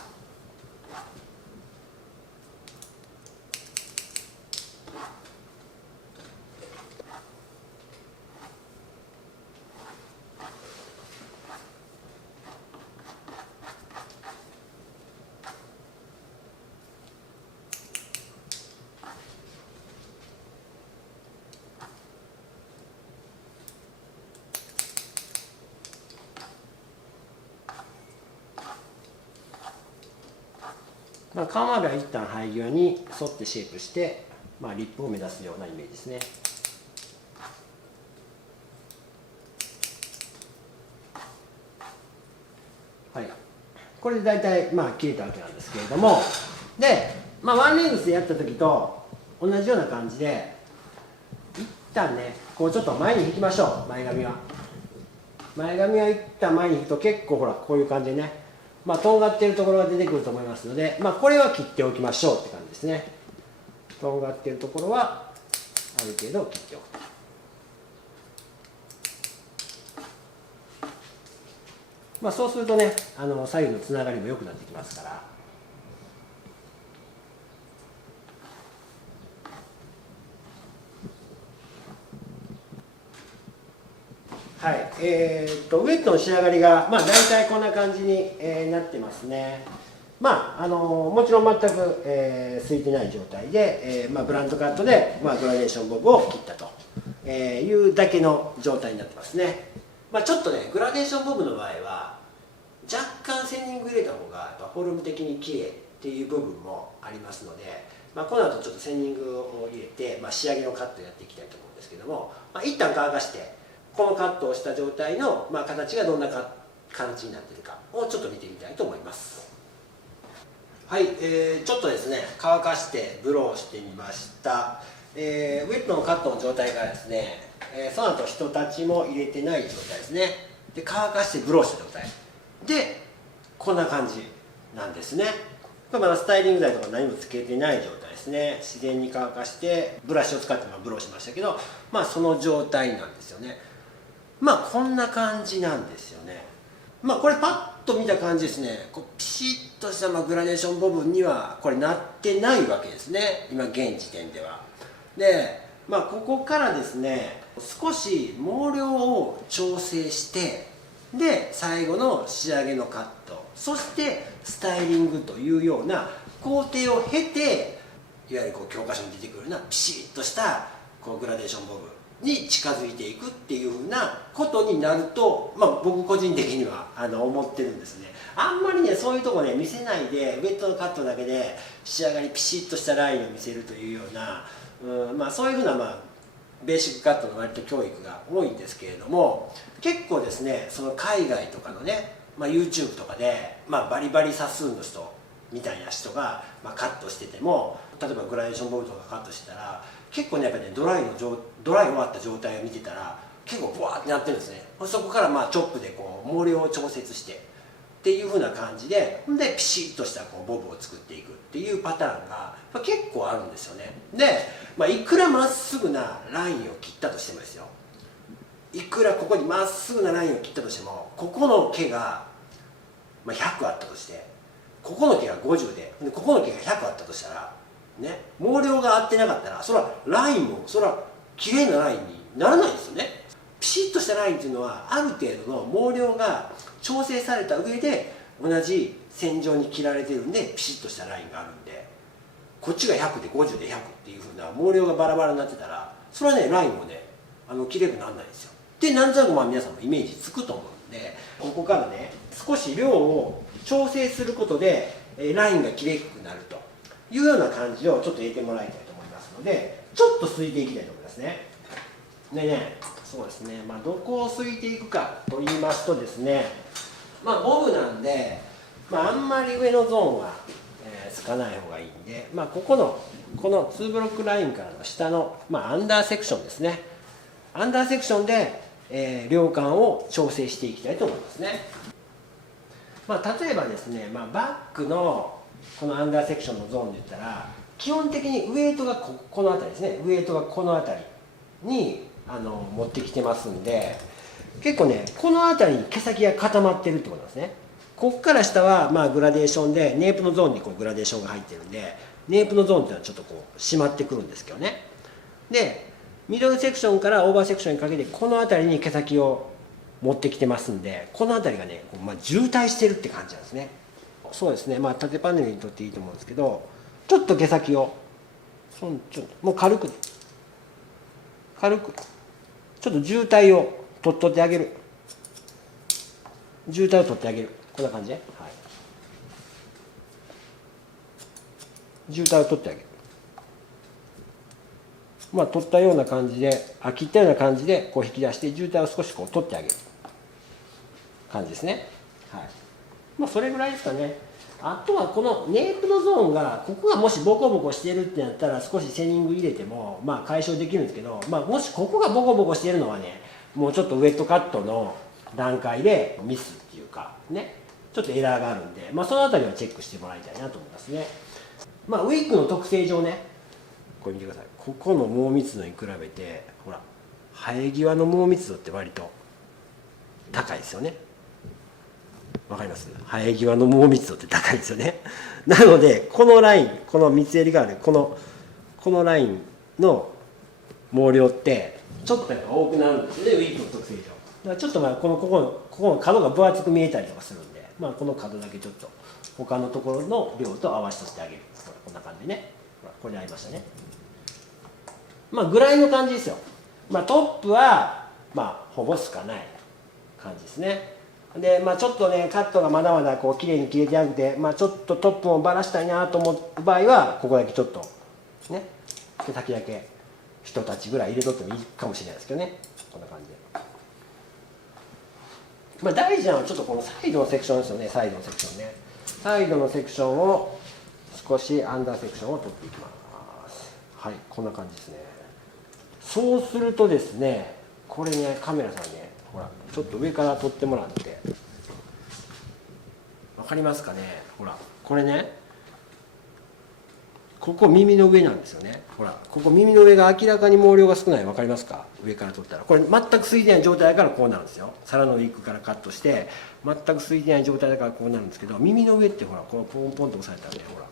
顔周りは一旦生え際に沿ってシェイプして、リップを目指すようなイメージですね。はい、これで大体切れたわけなんですけれども、で、ワンレングスでやった時と同じような感じで一旦ねちょっと前に引きましょう。前髪は一旦前に引くと結構ほらこういう感じでね、とんがっているところが出てくると思いますので、これは切っておきましょうって感じですね。とんがっているところはある程度切っておくと。そうするとね、左右のつながりも良くなってきますから。はい、ウェットの仕上がりが、大体こんな感じに、なってますね。もちろん全く、空いてない状態で、ブラントカットで、グラデーションボブを切ったと、いうだけの状態になってますね。ちょっとね、グラデーションボブの場合は若干センディング入れた方がやっぱフォルム的に綺麗っていう部分もありますので、この後ちょっとセンディングを入れて、仕上げのカットをやっていきたいと思うんですけども、一旦乾かしてこのカットをした状態の、形がどんな形になっているかをちょっと見てみたいと思います。はい、ちょっとですね乾かしてブローしてみました。ウェットのカットの状態からですね、その後人たちも入れてない状態ですね。で乾かしてブローした状態でこんな感じなんですね。これまだスタイリング剤とか何もつけてない状態ですね。自然に乾かしてブラシを使ってブローしましたけど、その状態なんですよね。こんな感じなんですよね。これパッと見た感じですね、こうピシッとしたグラデーション部分にはこれなってないわけですね、今現時点では。で、ここからですね、少し毛量を調整して、で最後の仕上げのカット、そしてスタイリングというような工程を経て、いわゆる教科書に出てくるようなピシッとしたグラデーション部分に近づいていくっていうふうなことになると、僕個人的には思ってるんですね。あんまりねそういうとこね見せないで、ウェットのカットだけで仕上がりピシッとしたラインを見せるというような、そういうふうなベーシックカットの割と教育が多いんですけれども、結構ですねその海外とかのね、YouTube とかで、バリバリサスーンの人みたいな人が、カットしてても、例えばグラデーションボールとかカットしてたら結構ねやっぱねドライ終わった状態を見てたら結構ブワーってなってるんですね。そこからチョップで毛量を調節してっていう風な感じで、ピシッとしたボブを作っていくっていうパターンが結構あるんですよね。で、いくらまっすぐなラインを切ったとしてもですよ、いくらここにまっすぐなラインを切ったとしても、ここの毛が100あったとして、ここの毛が50で、ここの毛が100あったとしたらね、毛量が合ってなかったら、それはラインもそれは綺麗なラインにならないんですよね。ピシッとしたラインっていうのはある程度の毛量が調整された上で同じ線上に切られてるんで、ピシッとしたラインがあるんで、こっちが100で50で100っていう風な毛量がバラバラになってたら、それはねラインもね綺麗くならないんですよ。で、なんとなく皆さんもイメージつくと思うんで、ここからね少し量を調整することでラインが切れにくくなるというような感じをちょっと入れてもらいたいと思いますので、ちょっとすいていきたいと思いますね。でね、そうですね、どこをすいていくかと言いますとですね、ボブなんで、あんまり上のゾーンは、つかない方がいいんで、この2ブロックラインからの下の、アンダーセクションですね、アンダーセクションで、量感を調整していきたいと思いますね。例えばですね、バックのこのアンダーセクションのゾーンで言ったら、基本的にウエイトがこの辺りですね、ウエイトがこの辺りに持ってきてますんで、結構ねこの辺りに毛先が固まってるってことなんですね。ここから下はグラデーションで、ネープのゾーンにグラデーションが入ってるんで、ネープのゾーンっていうのはちょっと締まってくるんですけどね。でミドルセクションからオーバーセクションにかけてこの辺りに毛先を持ってきてますんで、この辺りがね渋滞してるって感じなんですね。そうですね、縦パネルにとっていいと思うんですけど、ちょっと毛先をちょっともう軽くちょっと渋滞を取ってあげる、渋滞を取ってあげる、こんな感じで、渋滞を取ってあげる、取ったような感じで、切ったような感じで引き出して、渋滞を少し取ってあげる感じですね。それぐらいですかね。あとはこのネープのゾーンが、ここがもしボコボコしてるってなったら少しセニング入れても解消できるんですけど、もしここがボコボコしてるのはね、もうちょっとウェットカットの段階でミスっていうかね、ちょっとエラーがあるんで、そのあたりはチェックしてもらいたいなと思いますね。ウィッグの特性上ね、これ見てください。ここの毛密度に比べて、ほら生え際の毛密度って割と高いですよね。わかります？生え際の毛密度って高いですよね。なのでこのライン、この三つ襟があるこのラインの毛量ってちょっとやっぱ多くなるんですよね、ウィッグの特性上。だからちょっとここの角が分厚く見えたりとかするんで、この角だけちょっと他のところの量と合わせさせてあげる。こんな感じでね、これで合いましたね。ぐらいの感じですよ。トップはほぼつかない感じですね。でちょっとねカットがまだまだ綺麗に切れてなくて、ちょっとトップをばらしたいなと思う場合は、ここだけちょっとね毛先だけ一太刀ぐらい入れとってもいいかもしれないですけどね。こんな感じで、大事なのはちょっとこのサイドのセクションですよね。サイドのセクションね、サイドのセクションを少しアンダーセクションを取っていきます。こんな感じですね。そうするとですね、これねカメラさんね、ほらちょっと上から撮ってもらって、分かりますかね。ほらこれね、ここ耳の上なんですよね。ほらここ耳の上が明らかに毛量が少ない。分かりますか。上から取ったらこれ全く空いてない状態だからこうなるんですよ。皿のウィッグからカットして全く空いてない状態だからこうなるんですけど、耳の上ってほらこのポンポンと押さえたらね、ほら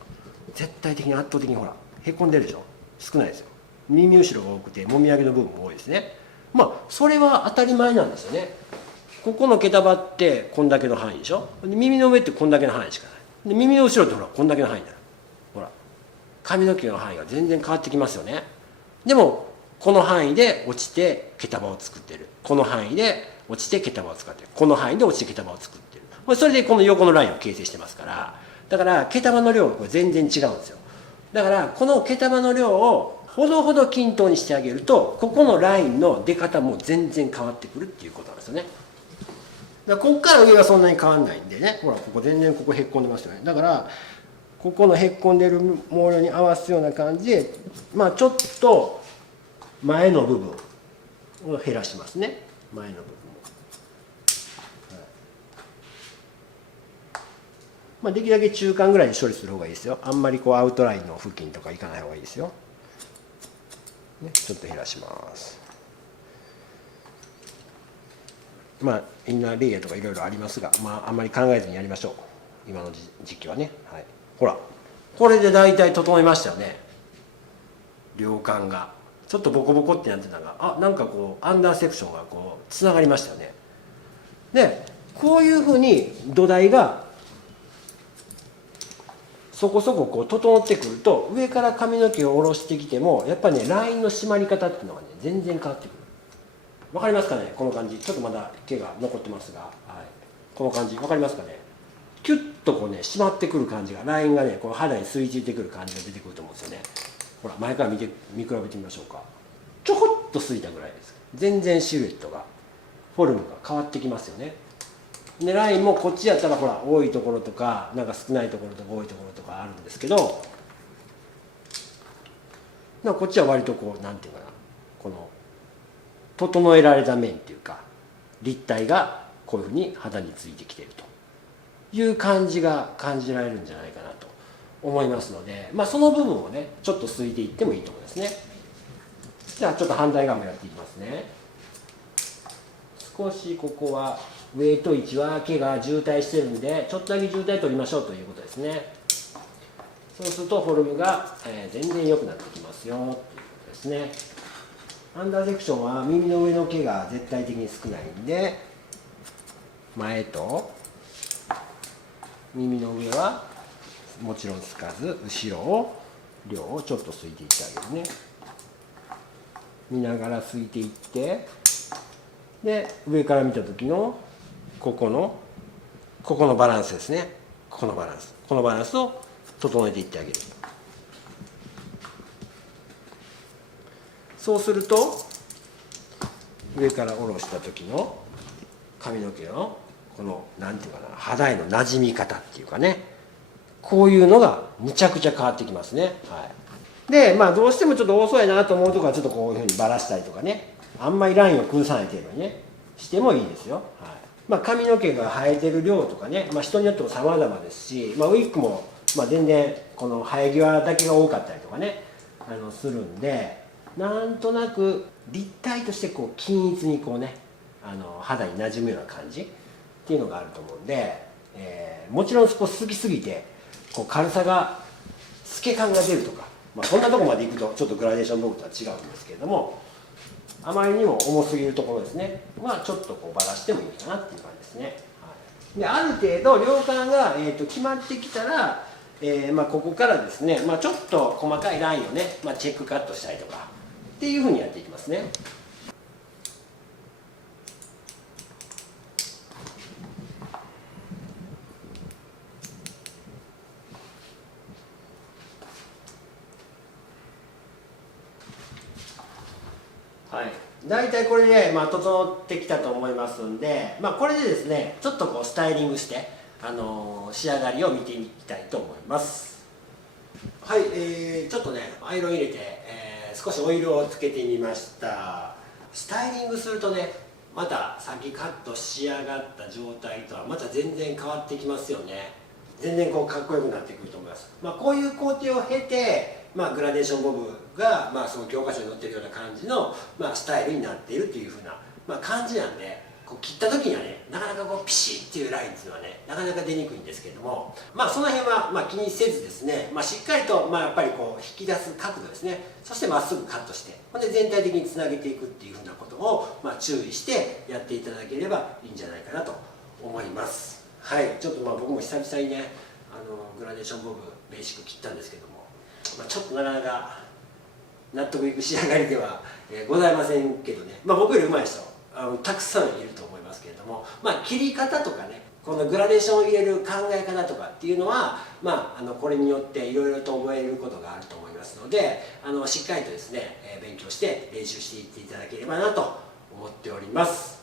絶対的に圧倒的にほらへこんでるでしょ。少ないですよ。耳後ろが多くてもみあげの部分も多いですね。まあそれは当たり前なんですよね。ここの毛束ってこんだけの範囲でしょ。で耳の上ってこんだけの範囲しかない。で耳の後ろってほらこんだけの範囲になる。ほら髪の毛の範囲が全然変わってきますよね。でもこの範囲で落ちて毛束を作ってる、この範囲で落ちて毛束を使ってる、この範囲で落ちて毛束を作ってる。それでこの横のラインを形成してますから、だから毛束の量がこれ全然違うんですよ。だからこの毛束の量をほどほど均等にしてあげると、ここのラインの出方も全然変わってくるっていうことなんですよね。だからここから上はそんなに変わんないんでね、ほらここ全然ここへっこんでますよね。だからここのへっこんでる毛量に合わすような感じで、まあちょっと前の部分を減らしますね。前の部分も、まあできるだけ中間ぐらいに処理する方がいいですよ。あんまりこうアウトラインの付近とかいかない方がいいですよ、ね、ちょっと減らします。まあインナーレイヤーとかいろいろありますが、まああんまり考えずにやりましょう、今の時期はね。はい、ほらこれで大体整いましたよね。両管がちょっとボコボコってなってたのが、あ、なんかこうアンダーセクションがこうつながりましたよね。でこういうふうに土台がそこそここう整ってくると、上から髪の毛を下ろしてきてもやっぱりねラインの締まり方っていうのがね全然変わってくる。わかりますかね。この感じちょっとまだ毛が残ってますが、はい、この感じわかりますかね。キュッとこうね締まってくる感じが、ラインがねこう肌に吸い付いてくる感じが出てくると思うんですよね。ほら前から見比べてみましょうか。ちょこっとついたぐらいです。全然シルエットがフォルムが変わってきますよね。でラインもこっちやったらほら多いところとかなんか少ないところとか多いところとかあるんですけど、なんかこっちは割とこうなんていうかな、この整えられた面っていうか立体がこういうふうに肌についてきているという感じが感じられるんじゃないかなと思いますので、まあその部分をねちょっとすいていってもいいと思いますね。じゃあちょっと反対側もやっていきますね。少しここはウェイト位置は毛が渋滞してるんでちょっとだけ渋滞取りましょうということですね。そうするとフォルムが全然良くなってきますよということですね。アンダーセクションは耳の上の毛が絶対的に少ないんで、前と耳の上はもちろんつかず、後ろを量をちょっとすいていってあげるね。見ながらすいていって、で上から見た時のここのバランスですね。このバランスを整えていってあげる。そうすると上から下ろした時の髪の毛のこのなんていうかな、肌への馴染み方っていうかね、こういうのがむちゃくちゃ変わってきますね。はい、でまあどうしてもちょっと多そうやなと思うところはちょっとこういうふうにばらしたりとかね、あんまりラインを崩さない程度にねしてもいいですよ。はい、まあ、髪の毛が生えてる量とかね、まあ、人によっても様々ですし、まあ、ウィッグもまあ全然この生え際だけが多かったりとかねするんで、なんとなく立体としてこう均一にこうね肌に馴染むような感じっていうのがあると思うんで、もちろんこう過ぎすぎてこう軽さが透け感が出るとか、まあ、そんなとこまでいくとちょっとグラデーションボブとは違うんですけれども、あまりにも重すぎるところですねはちょっとこうばらしてもいいかなっていう感じですね。はい、である程度量感が、決まってきたら、まあ、ここからですね、まあ、ちょっと細かいラインをね、まあ、チェックカットしたりとかっていうふうにやっていきますね。はい、大体これで、まあ、整ってきたと思いますんで、まあ、これでですねちょっとこうスタイリングして、仕上がりを見ていきたいと思います。はい、ちょっとねアイロン入れて、少しオイルをつけてみました。スタイリングするとねまた先カット仕上がった状態とはまた全然変わってきますよね。全然こうかっこよくなってくると思います。こういう工程を経て、グラデーションボブが、その教科書に載ってるような感じの、スタイルになっているっていう風な、感じなんで、こう切った時にはね、なかなかこうピシッっていうラインっていうのはね、なかなか出にくいんですけれども、その辺は気にせずですね、しっかりとやっぱりこう引き出す角度ですね、そしてまっすぐカットして、ほんで全体的につなげていくっていう風なことを注意してやっていただければいいんじゃないかなと思います。はい、ちょっと僕も久々にね、グラデーションボブベーシック切ったんですけども、ちょっとなかなか納得いく仕上がりでは、ございませんけどね、僕より上手い人たくさんいると思いますけれども、切り方とかね、このグラデーションを入れる考え方とかっていうのは、これによっていろいろと覚えることがあると思いますので、しっかりとですね、勉強して練習していっていただければなと思っております。